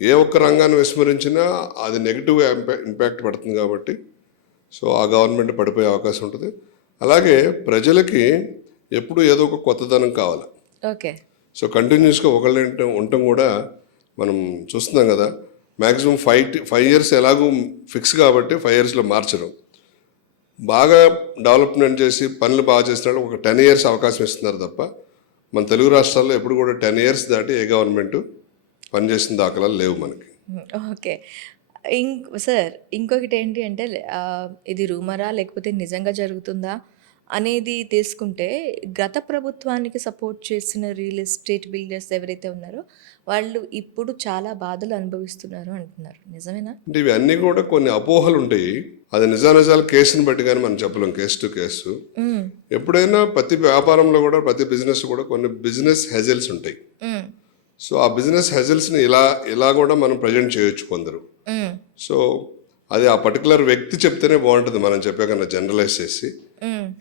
ఏ ఒక్క రంగాన్ని విస్మరించినా అది నెగిటివ్ ఇంపాక్ట్ పడుతుంది. కాబట్టి సో ఆ గవర్నమెంట్ పడిపోయే అవకాశం ఉంటుంది. అలాగే ప్రజలకి ఎప్పుడు ఏదో ఒక కొత్తదనం కావాలి. ఓకే. సో కంటిన్యూస్గా ఒకళ్ళేంటే ఉండటం కూడా మనం చూస్తున్నాం కదా. మ్యాక్సిమం 5 years ఎలాగూ ఫిక్స్ కాబట్టి 5 yearsలో మార్చరు. బాగా డెవలప్మెంట్ చేసి పనులు బాగా చేసిన ఒక 10 years అవకాశం ఇస్తున్నారు తప్ప మన తెలుగు రాష్ట్రాల్లో ఎప్పుడు కూడా 10 years దాటి ఏ గవర్నమెంట్ పనిచేసిన దాఖలాలు లేవు మనకి. ఓకే. సార్, ఇంకొకటి ఏంటి అంటే, ఇది రూమరా లేకపోతే నిజంగా జరుగుతుందా అనేది తీసుకుంటే గత ప్రభుత్వానికి సపోర్ట్ చేసిన రియల్ ఎస్టేట్ బిల్డర్స్ ఎవరైతే ఉన్నారో వాళ్ళు ఇప్పుడు చాలా బాధలు అనుభవిస్తున్నారు అంటున్నారు. నిజమేనా? అంటే ఇవన్నీ కూడా కొన్ని అపోహలు ఉంటాయి. అది నిజానిజాల కేసుని బట్టి కానీ మనం చెప్పలేం, కేసు టు కేసు. ఎప్పుడైనా ప్రతి వ్యాపారంలో కూడా ప్రతి బిజినెస్ కూడా కొన్ని బిజినెస్ హెజల్స్ ఉంటాయి. సో ఆ బిజినెస్ హెజల్స్ని ఇలా కూడా మనం ప్రజెంట్ చేయొచ్చు కొందరు. సో అది ఆ పర్టికులర్ వ్యక్తి చెప్తేనే బాగుంటుంది, మనం చెప్పే కన్నా జనరలైజ్ చేసి.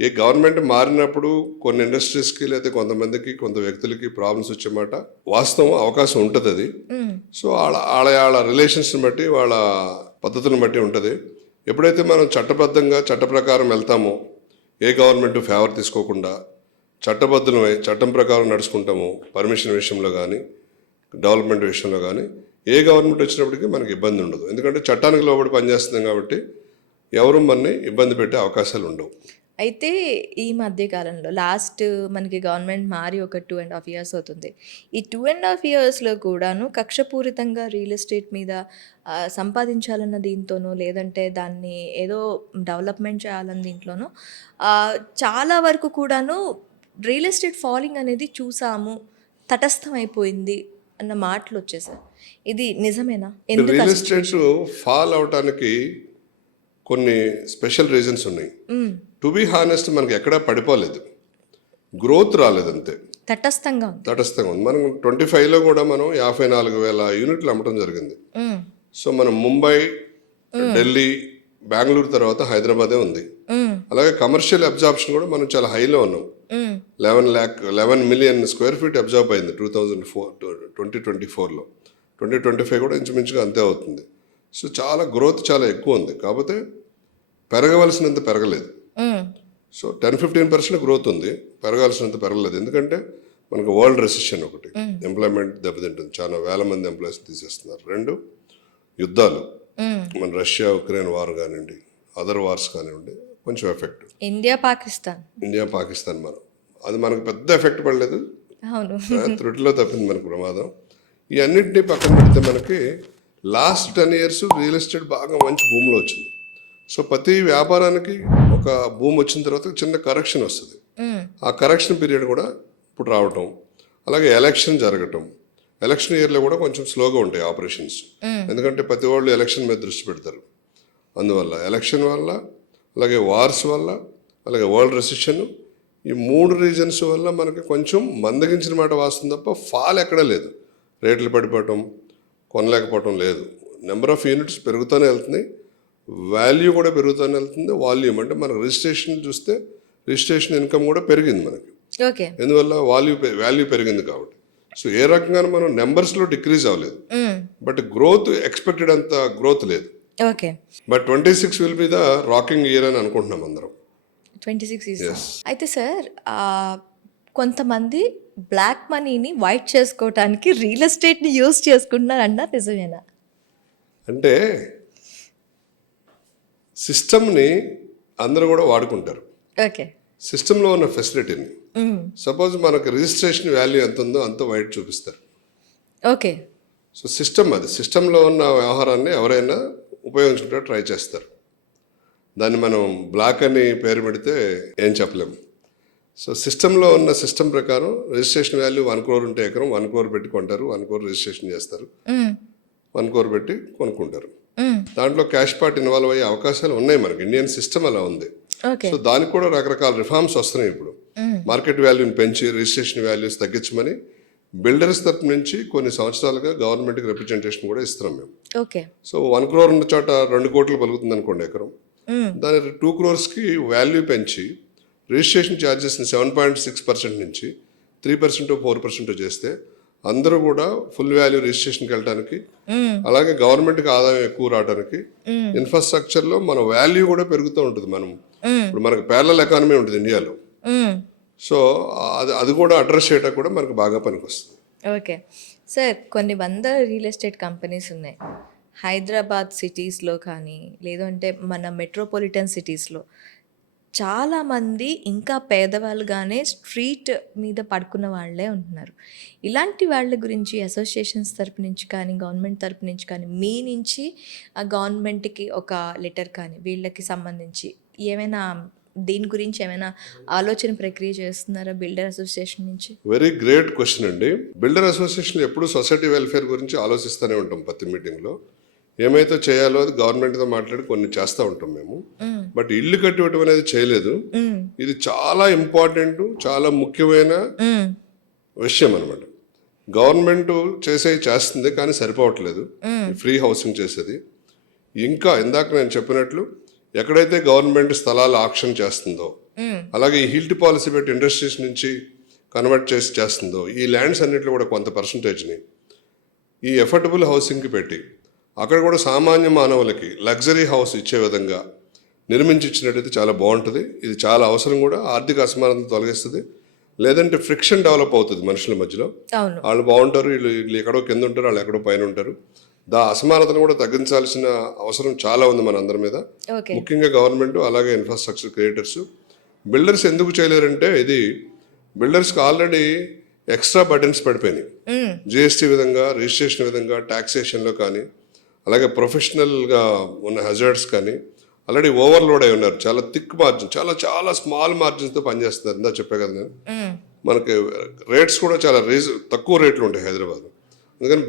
ఈ గవర్నమెంట్ మారినప్పుడు కొన్ని ఇండస్ట్రీస్కి లేదా కొంతమందికి కొంత వ్యక్తులకి ప్రాబ్లమ్స్ వచ్చేమాట వాస్తవం, అవకాశం ఉంటుంది అది. సో వాళ్ళ రిలేషన్స్ని బట్టి వాళ్ళ పద్ధతులను బట్టి ఉంటుంది. ఎప్పుడైతే మనం చట్టబద్ధంగా చట్ట ప్రకారం వెళ్తామో, ఏ గవర్నమెంట్ ఫేవర్ తీసుకోకుండా చట్టబద్ధమై చట్టం ప్రకారం నడుచుకుంటామో, పర్మిషన్ విషయంలో కానీ డెవలప్మెంట్ విషయంలో కానీ ఏ గవర్నమెంట్ వచ్చినప్పటికీ మనకి ఇబ్బంది ఉండదు. ఎందుకంటే చట్టానికి లోబడి పనిచేస్తున్నాం కాబట్టి ఎవరు మనని ఇబ్బంది పెట్టే అవకాశాలు ఉండవు. అయితే ఈ మధ్య కాలంలో లాస్ట్ మనకి గవర్నమెంట్ మారి ఒక 2.5 years అవుతుంది. ఈ 2.5 yearsలో కూడాను కక్షపూరితంగా రియల్ ఎస్టేట్ మీద సంపాదించాలన్న దీంతోనో లేదంటే దాన్ని ఏదో డెవలప్మెంట్ చేయాలన్న దీంట్లోనో చాలా వరకు కూడాను రియల్ ఎస్టేట్ ఫాలింగ్ అనేది చూసాము, తటస్థమైపోయింది అన్న మాటలు వచ్చేసాయి. ఇది నిజమేనా? ఎందుకు రియల్ ఎస్టేట్ ఫాల్ అవటానికి కొన్ని స్పెషల్ రీజన్స్ ఉన్నాయి. టు బి హానెస్ట్, మనకి ఎక్కడా పడిపోలేదు, గ్రోత్ రాలేదు, అంతే. తటస్థంగా ఉంది. మనం 25లో కూడా మనం 54,000 యూనిట్లు అమ్మటం జరిగింది. సో మనం ముంబై, ఢిల్లీ, బెంగళూరు తర్వాత హైదరాబాదే ఉంది. అలాగే కమర్షియల్ అబ్జార్ప్షన్ కూడా మనం చాలా హైలో ఉన్నాం. 11 million square feet అబ్జార్బ్ అయింది 2024లో. 2025 కూడా ఇంచుమించుగా అంతే అవుతుంది. సో చాలా గ్రోత్ చాలా ఎక్కువ ఉంది, కాకపోతే పెరగవలసినంత పెరగలేదు. సో 10-15% గ్రోత్ ఉంది, పెరగాల్సినంత పెరగలేదు. ఎందుకంటే మనకు వరల్డ్ రెసిషన్ ఒకటి, ఎంప్లాయ్మెంట్ దెబ్బతింటుంది, చాలా వేల మంది ఎంప్లాయీస్ తీసేస్తున్నారు. 2 యుద్ధాలు, మన రష్యా ఉక్రెయిన్ వార్ కానివ్వండి, అదర్ వార్స్ కానివ్వండి, కొంచెం ఎఫెక్ట్. ఇండియా పాకిస్తాన్ మనం అది మనకు పెద్ద ఎఫెక్ట్ పడలేదు, త్రుటిలో తప్పింది మనకు ప్రమాదం. ఈ అన్నింటినీ పక్కన పెడితే మనకి లాస్ట్ 10 years రియల్ ఎస్టేట్ బాగా మంచి భూమిలో వచ్చింది. సో ప్రతి వ్యాపారానికి ఒక భూమి వచ్చిన తర్వాత చిన్న కరెక్షన్ వస్తుంది. ఆ కరెక్షన్ పీరియడ్ కూడా ఇప్పుడు రావటం, అలాగే ఎలక్షన్ జరగటం. ఎలక్షన్ ఇయర్లో కూడా కొంచెం స్లోగా ఉంటాయి ఆపరేషన్స్, ఎందుకంటే ప్రతి వాళ్ళు ఎలక్షన్ మీద దృష్టి పెడతారు. అందువల్ల ఎలక్షన్ వల్ల, అలాగే వార్స్ వల్ల, అలాగే వరల్డ్ రెసిషన్, ఈ 3 రీజన్స్ వల్ల మనకి కొంచెం మందగించిన మాట వాస్తుంది తప్ప ఫాల్ ఎక్కడా లేదు. రేట్లు పడిపోవటం, కొనలేకపోవటం లేదు. నెంబర్ ఆఫ్ యూనిట్స్ పెరుగుతూనే వెళ్తున్నాయి, వాల్యూ కూడా పెరుగుతూనే వెళ్తుంది. వాల్యూమ్ అంటే మనకు రిజిస్ట్రేషన్ చూస్తే రిజిస్ట్రేషన్ ఇన్కమ్ కూడా పెరిగింది మనకి. ఎందువల్ల వాల్యూ పెరిగింది కాబట్టి. సో ఏ రకంగా మనం నెంబర్స్లో డిక్రీజ్ అవ్వలేదు, బట్ గ్రోత్ ఎక్స్పెక్టెడ్ అంత గ్రోత్ లేదు. But 26 will be the rocking year అని అనుకుంటున్నాం అందరం. 26 అయితే సార్, కొంతమంది బ్లాక్ మనీని వైట్ చేసుకోవటానికి రియల్ ఎస్టేట్ని యూజ్ చేసుకుంటున్నారు అన్నారు, నిజమేనా? అంటే సిస్టమ్ని అందరూ కూడా వాడుకుంటారు. సిస్టంలో ఉన్న ఫెసిలిటీని. సపోజ్ మనకు రిజిస్ట్రేషన్ వాల్యూ ఎంత ఉందో అంత వైట్ చూపిస్తారు. సో సిస్టమ్, అది సిస్టంలో ఉన్న వ్యవహారాన్ని ఎవరైనా ఉపయోగించుకుంటే ట్రై చేస్తారు. దాన్ని మనం బ్లాక్ అని పేరు పెడితే ఏం చెప్పలేము. సో సిస్టంలో ఉన్న సిస్టమ్ ప్రకారం రిజిస్ట్రేషన్ వాల్యూ 1 crore ఉంటే ఎకరం 1 crore పెట్టి కొంటారు, 1 crore రిజిస్ట్రేషన్ చేస్తారు, 1 crore పెట్టి కొనుక్కుంటారు. దాంట్లో క్యాష్ పార్ట్ ఇన్వాల్వ్ అయ్యే అవకాశాలు ఉన్నాయి మనకి, ఇండియన్ సిస్టమ్ అలా ఉంది. సో దానికి కూడా రకరకాల రిఫార్మ్స్ వస్తున్నాయి ఇప్పుడు. మార్కెట్ వాల్యూని పెంచి రిజిస్ట్రేషన్ వాల్యూస్ తగ్గించమని బిల్డర్స్ తరపు నుంచి కొన్ని సంవత్సరాలుగా గవర్నమెంట్కి రిప్రజెంటేషన్ కూడా ఇస్తున్నాం మేము. సో 1 crore ఉన్న చోట 2 కోట్లు పలుకుతుంది అనుకోండి ఎకరం, దాని 2 crores వాల్యూ పెంచి రిజిస్ట్రేషన్ ఛార్జెస్ని 7.6% నుంచి 3% 4% చేస్తే అందరూ కూడా ఫుల్ వాల్యూ రిజిస్ట్రేషన్కి వెళ్ళడానికి, అలాగే గవర్నమెంట్కి ఆదాయం ఎక్కువ రావడానికి, ఇన్ఫ్రాస్ట్రక్చర్లో మన వాల్యూ కూడా పెరుగుతూ ఉంటుంది. మనం ఇప్పుడు మనకు ప్యారలల్ ఎకానమీ ఉంటుంది ఇండియాలో. సో అది కూడా అడ్రస్ చేయడానికి కూడా మనకు బాగా పనికొస్తుంది. సార్, కొన్ని 100 రియల్ ఎస్టేట్ కంపెనీస్ ఉన్నాయి హైదరాబాద్ సిటీస్లో కానీ, లేదంటే మన మెట్రోపాలిటన్ సిటీస్లో. చాలామంది ఇంకా పేదవాళ్ళుగానే స్ట్రీట్ మీద పడుకున్న వాళ్ళే ఉంటున్నారు. ఇలాంటి వాళ్ళ గురించి అసోసియేషన్స్ తరపు నుంచి కానీ, గవర్నమెంట్ తరపు నుంచి కానీ, మీ నుంచి ఆ గవర్నమెంట్కి ఒక లెటర్ కానీ వీళ్ళకి సంబంధించి ఏమైనా దీని గురించి ఏమైనా ఆలోచన ప్రక్రియ చేస్తున్నారా బిల్డర్ అసోసియేషన్ నుంచి? వెరీ గ్రేట్ క్వశ్చన్ అండి. బిల్డర్ అసోసియేషన్ ఎప్పుడు సొసైటీ వెల్ఫేర్ గురించి ఆలోచిస్తూనే ఉంటాం. ప్రతి మీటింగ్లో ఏమైతే చేయాలో అది గవర్నమెంట్తో మాట్లాడి కొన్ని చేస్తూ ఉంటాం మేము. బట్ ఇల్లు కట్టివ్వటం అనేది చేయలేదు. ఇది చాలా ఇంపార్టెంట్, చాలా ముఖ్యమైన విషయం అనమాట. గవర్నమెంట్ చేస్తుంది కానీ సరిపోవట్లేదు. ఫ్రీ హౌసింగ్ చేసేది ఇంకా ఇందాక నేను చెప్పినట్లు ఎక్కడైతే గవర్నమెంట్ స్థలాలు ఆక్షన్ చేస్తుందో, అలాగే ఈ హిల్ట్ పాలసీ పెట్టి ఇండస్ట్రీస్ నుంచి కన్వర్ట్ చేస్తుందో, ఈ ల్యాండ్స్ అన్నింటిలో కూడా కొంత పర్సంటేజ్ని ఈ ఎఫర్డబుల్ హౌసింగ్కి పెట్టి అక్కడ కూడా సామాన్య మానవులకి లగ్జరీ హౌస్ ఇచ్చే విధంగా నిర్మించి ఇచ్చినట్టయితే చాలా బాగుంటుంది. ఇది చాలా అవసరం కూడా. ఆర్థిక అసమానతను తొలగిస్తుంది. లేదంటే ఫ్రిక్షన్ డెవలప్ అవుతుంది మనుషుల మధ్యలో. వాళ్ళు బాగుంటారు, వీళ్ళు ఎక్కడో కింద ఉంటారు, వాళ్ళు ఎక్కడో పైన ఉంటారు. అసమానతను కూడా తగ్గించాల్సిన అవసరం చాలా ఉంది మన అందరి మీద, ముఖ్యంగా గవర్నమెంట్ అలాగే ఇన్ఫ్రాస్ట్రక్చర్ క్రియేటర్స్. బిల్డర్స్ ఎందుకు చేయలేరంటే ఇది బిల్డర్స్కి ఆల్రెడీ ఎక్స్ట్రా బర్డెన్స్ పడిపోయినాయి. జిఎస్టీ విధంగా, రిజిస్ట్రేషన్ విధంగా, టాక్సేషన్లో కానీ, అలాగే ప్రొఫెషనల్గా ఉన్న హజార్డ్స్ కానీ ఆల్రెడీ ఓవర్లోడ్ అయి ఉన్నారు. చాలా థిక్ మార్జిన్, చాలా చాలా స్మాల్ మార్జిన్స్తో పనిచేస్తున్నారు. ఇందా చెప్పే కదా నేను. మనకి రేట్స్ కూడా చాలా తక్కువ రేట్లు ఉంటాయి హైదరాబాద్. అందుకని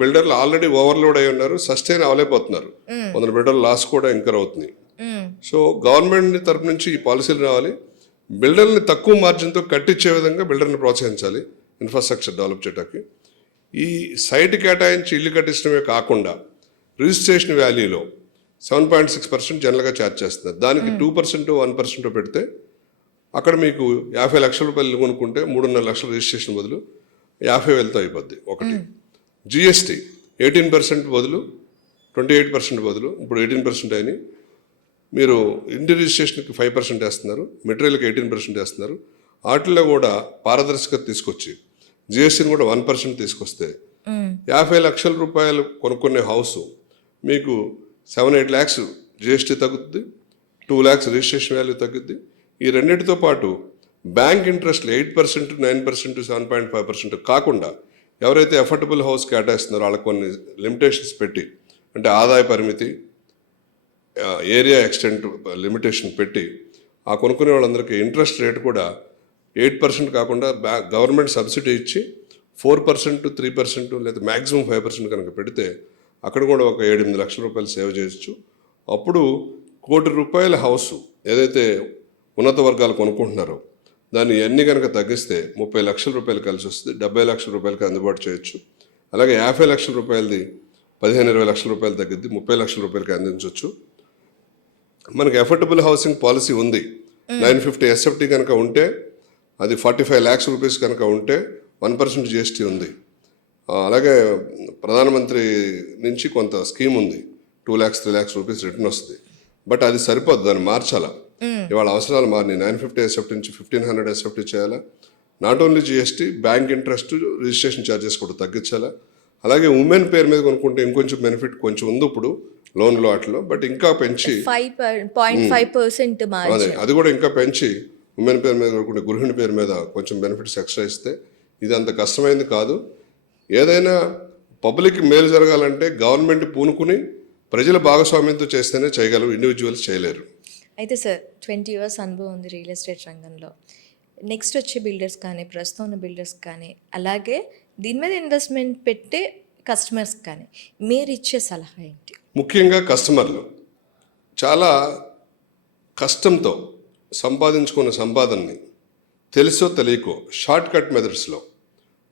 బిల్డర్లు ఆల్రెడీ ఓవర్లోడ్ అయి ఉన్నారు, సస్టైన్ అవ్వలేకపోతున్నారు. కొందరు బిల్డర్లు లాస్ కూడా ఇంకర్ అవుతున్నాయి. సో గవర్నమెంట్ తరపు నుంచి ఈ పాలసీలు రావాలి. బిల్డర్ని తక్కువ మార్జిన్తో కట్టించే విధంగా బిల్డర్ని ప్రోత్సహించాలి ఇన్ఫ్రాస్ట్రక్చర్ డెవలప్ చేయడానికి. ఈ సైట్ కేటాయించి ఇల్లు కట్టించడమే కాకుండా రిజిస్ట్రేషన్ వాల్యూలో 7.6% జనరల్గా ఛార్జ్ చేస్తున్నారు. దానికి 2% 1% పెడితే అక్కడ మీకు 50 లక్షల రూపాయలు కొనుక్కుంటే 3.5 లక్షల రిజిస్ట్రేషన్ బదులు 50,000తో అయిపోద్ది. ఒకటి జిఎస్టీ 18% బదులు 28% బదులు ఇప్పుడు 18% అయినాయి. మీరు ఇంటి రిజిస్ట్రేషన్కి 5% వేస్తున్నారు, మెటీరియల్కి 18% వేస్తున్నారు. వాటిల్లో కూడా పారదర్శకత తీసుకొచ్చి జిఎస్టీని కూడా 1% తీసుకొస్తే 50 లక్షల రూపాయలు కొనుక్కునే హౌస్ మీకు 7-8 lakhs జిఎస్టీ తగ్గుతుంది, 2 lakhs రిజిస్ట్రేషన్ వాల్యూ తగ్గుద్ది. ఈ రెండింటితో పాటు బ్యాంక్ ఇంట్రెస్ట్లు 8%, 9%, 7.5% కాకుండా ఎవరైతే అఫోర్డబుల్ హౌస్ కేటాయిస్తున్నారో వాళ్ళకి కొన్ని లిమిటేషన్స్ పెట్టి, అంటే ఆదాయ పరిమితి, ఏరియా ఎక్స్టెంట్ లిమిటేషన్ పెట్టి ఆ కొనుక్కునే వాళ్ళందరికీ ఇంట్రెస్ట్ రేట్ కూడా 8% కాకుండా గవర్నమెంట్ సబ్సిడీ ఇచ్చి 4%, 3% లేదా మ్యాక్సిమం 5% కనుక పెడితే అక్కడ కూడా ఒక 7-8 లక్షల రూపాయలు సేవ్ చేయొచ్చు. అప్పుడు ₹1,00,00,000 హౌస్ ఏదైతే ఉన్నత వర్గాలు కొనుక్కుంటున్నారో దాన్ని అన్ని కనుక తగ్గిస్తే 30 లక్షల రూపాయలు కలిసి వస్తుంది. 70 లక్షల రూపాయలకి అందుబాటు చేయొచ్చు. అలాగే 50 లక్షల రూపాయలది 15-20 లక్షల రూపాయలు తగ్గిద్ది, 30 లక్షల రూపాయలకి అందించవచ్చు. మనకి అఫోర్డబుల్ హౌసింగ్ పాలసీ ఉంది. 950 ఎస్ఎఫ్టీ కనుక ఉంటే అది 45 lakhs రూపీస్ కనుక ఉంటే 1% జిఎస్టీ ఉంది. అలాగే ప్రధానమంత్రి నుంచి కొంత స్కీమ్ ఉంది, 2 lakhs 3 lakhs రూపీస్ రిటర్న్ వస్తుంది. బట్ అది సరిపోద్దు, దాన్ని మార్చాలా. ఇవాళ అవసరాలు మారినాయి. 950 ఎస్ఎఫ్టీ నుంచి 1,500 ఎస్ఎఫ్టీ చేయాలా. Not only GST, bank interest, registration charges కూడా తగ్గించాలా. అలాగే ఉమెన్ పేరు మీద కొనుక్కుంటే ఇంకొంచెం బెనిఫిట్ కొంచెం ఉంది ఇప్పుడు లోన్లో వాటిలో, బట్ ఇంకా పెంచి 5.5% అదే అది కూడా ఇంకా పెంచి ఉమెన్ పేరు మీద కొనుక్కుంటే గృహిణి పేరు మీద కొంచెం బెనిఫిట్స్ ఎక్స్ట్రా ఇస్తే ఇది అంత కష్టమైంది కాదు. ఏదైనా పబ్లిక్ మేలు జరగాలంటే గవర్నమెంట్ పూనుకుని ప్రజల భాగస్వామ్యంతో చేస్తేనే చేయగలరు, ఇండివిజువల్స్ చేయలేరు. అయితే సార్ 20 years అనుభవం ఉంది రియల్ ఎస్టేట్ రంగంలో. నెక్స్ట్ వచ్చే బిల్డర్స్ కానీ, ప్రస్తుతం ఉన్న బిల్డర్స్ కానీ, అలాగే దీని మీద ఇన్వెస్ట్మెంట్ పెట్టే కస్టమర్స్ కానీ మీరు ఇచ్చే సలహా ఏంటి? ముఖ్యంగా కస్టమర్లు చాలా కష్టంతో సంపాదించుకున్న సంపాదనని తెలుసో తెలియకో షార్ట్ కట్ మెథడ్స్లో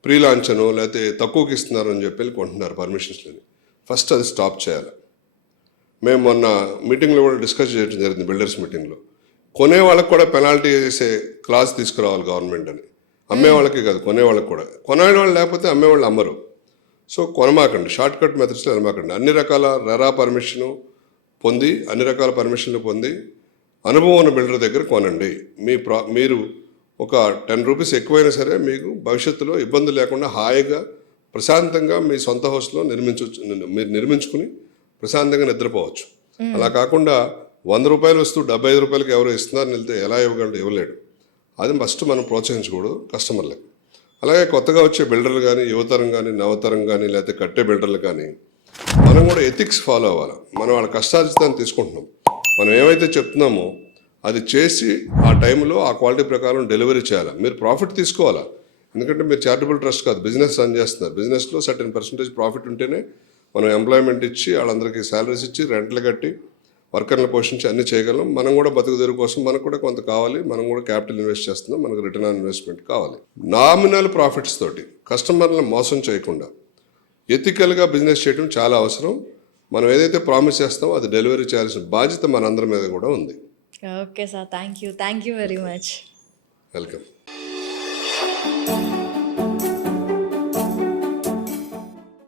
ప్రీ లాంచ్ అనో లేకపోతే తక్కువకి ఇస్తున్నారు అని చెప్పి కొంటున్నారు పర్మిషన్స్ని. ఫస్ట్ అది స్టాప్ చేయాలి. మేము మొన్న మీటింగ్లో కూడా డిస్కస్ చేయడం జరిగింది, బిల్డర్స్ మీటింగ్లో. కొనే వాళ్ళకి కూడా పెనాల్టీ వేసే క్లాస్ తీసుకురావాలి గవర్నమెంట్ అని. అమ్మేవాళ్ళకి కాదు, కొనేవాళ్ళకి కూడా. కొనేవాళ్ళు లేకపోతే అమ్మేవాళ్ళు అమ్మరు. సో కొనమాకండి, షార్ట్ కట్ మెథడ్స్లో వెళ్ళమాకండి. అన్ని రకాల రెరా పర్మిషను పొంది, అన్ని రకాల పర్మిషన్లు పొంది అనుభవం ఉన్న బిల్డర్ దగ్గర కొనండి. మీరు ఒక 10 రూపీస్ ఎక్కువైనా సరే మీకు భవిష్యత్తులో ఇబ్బంది లేకుండా హాయిగా ప్రశాంతంగా మీ సొంత హౌస్లో మీరు నిర్మించుకుని ప్రశాంతంగా నిద్రపోవచ్చు. అలా కాకుండా 100 రూపాయలు వస్తూ 75 రూపాయలకి ఎవరో ఇస్తున్నారని వెళ్తే ఎలా ఇవ్వగలడు? ఇవ్వలేడు. అది ఫస్ట్ మనం ప్రోత్సహించకూడదు కస్టమర్లకు. అలాగే కొత్తగా వచ్చే బిల్డర్లు కానీ, యువతరం కానీ, నవతరం కానీ, లేకపోతే కట్టే బిల్డర్లు కానీ మనం కూడా ఎథిక్స్ ఫాలో అవ్వాలి. మనం వాళ్ళ కష్టార్జితాన్ని తీసుకుంటున్నాం. మనం ఏమైతే చెప్తున్నామో అది చేసి ఆ టైంలో ఆ క్వాలిటీ ప్రకారం డెలివరీ చేయాలి. మీరు ప్రాఫిట్ తీసుకోవాలా, ఎందుకంటే మీరు చారిటబుల్ ట్రస్ట్ కాదు, బిజినెస్ రన్ చేస్తున్నారు. బిజినెస్లో సర్టెన్ పర్సంటేజ్ ప్రాఫిట్ ఉంటేనే మనం ఎంప్లాయ్మెంట్ ఇచ్చి వాళ్ళందరికీ శాలరీస్ ఇచ్చి రెంట్లు కట్టి వర్కర్లు పోషించి అన్నీ చేయగలం. మనం కూడా బతుకుదెరువు కోసం మనకు కూడా కొంత కావాలి, మనం కూడా క్యాపిటల్ ఇన్వెస్ట్ చేస్తున్నాం, మనకు రిటర్న్ ఆన్ ఇన్వెస్ట్మెంట్ కావాలి. నామినల్ ప్రాఫిట్స్ తోటి కస్టమర్లను మోసం చేయకుండా ఎథికల్గా బిజినెస్ చేయడం చాలా అవసరం. మనం ఏదైతే ప్రామిస్ చేస్తామో అది డెలివరీ చేయాల్సిన బాధ్యత మనందరి మీద కూడా ఉంది. Okay sir, thank you very much. Welcome.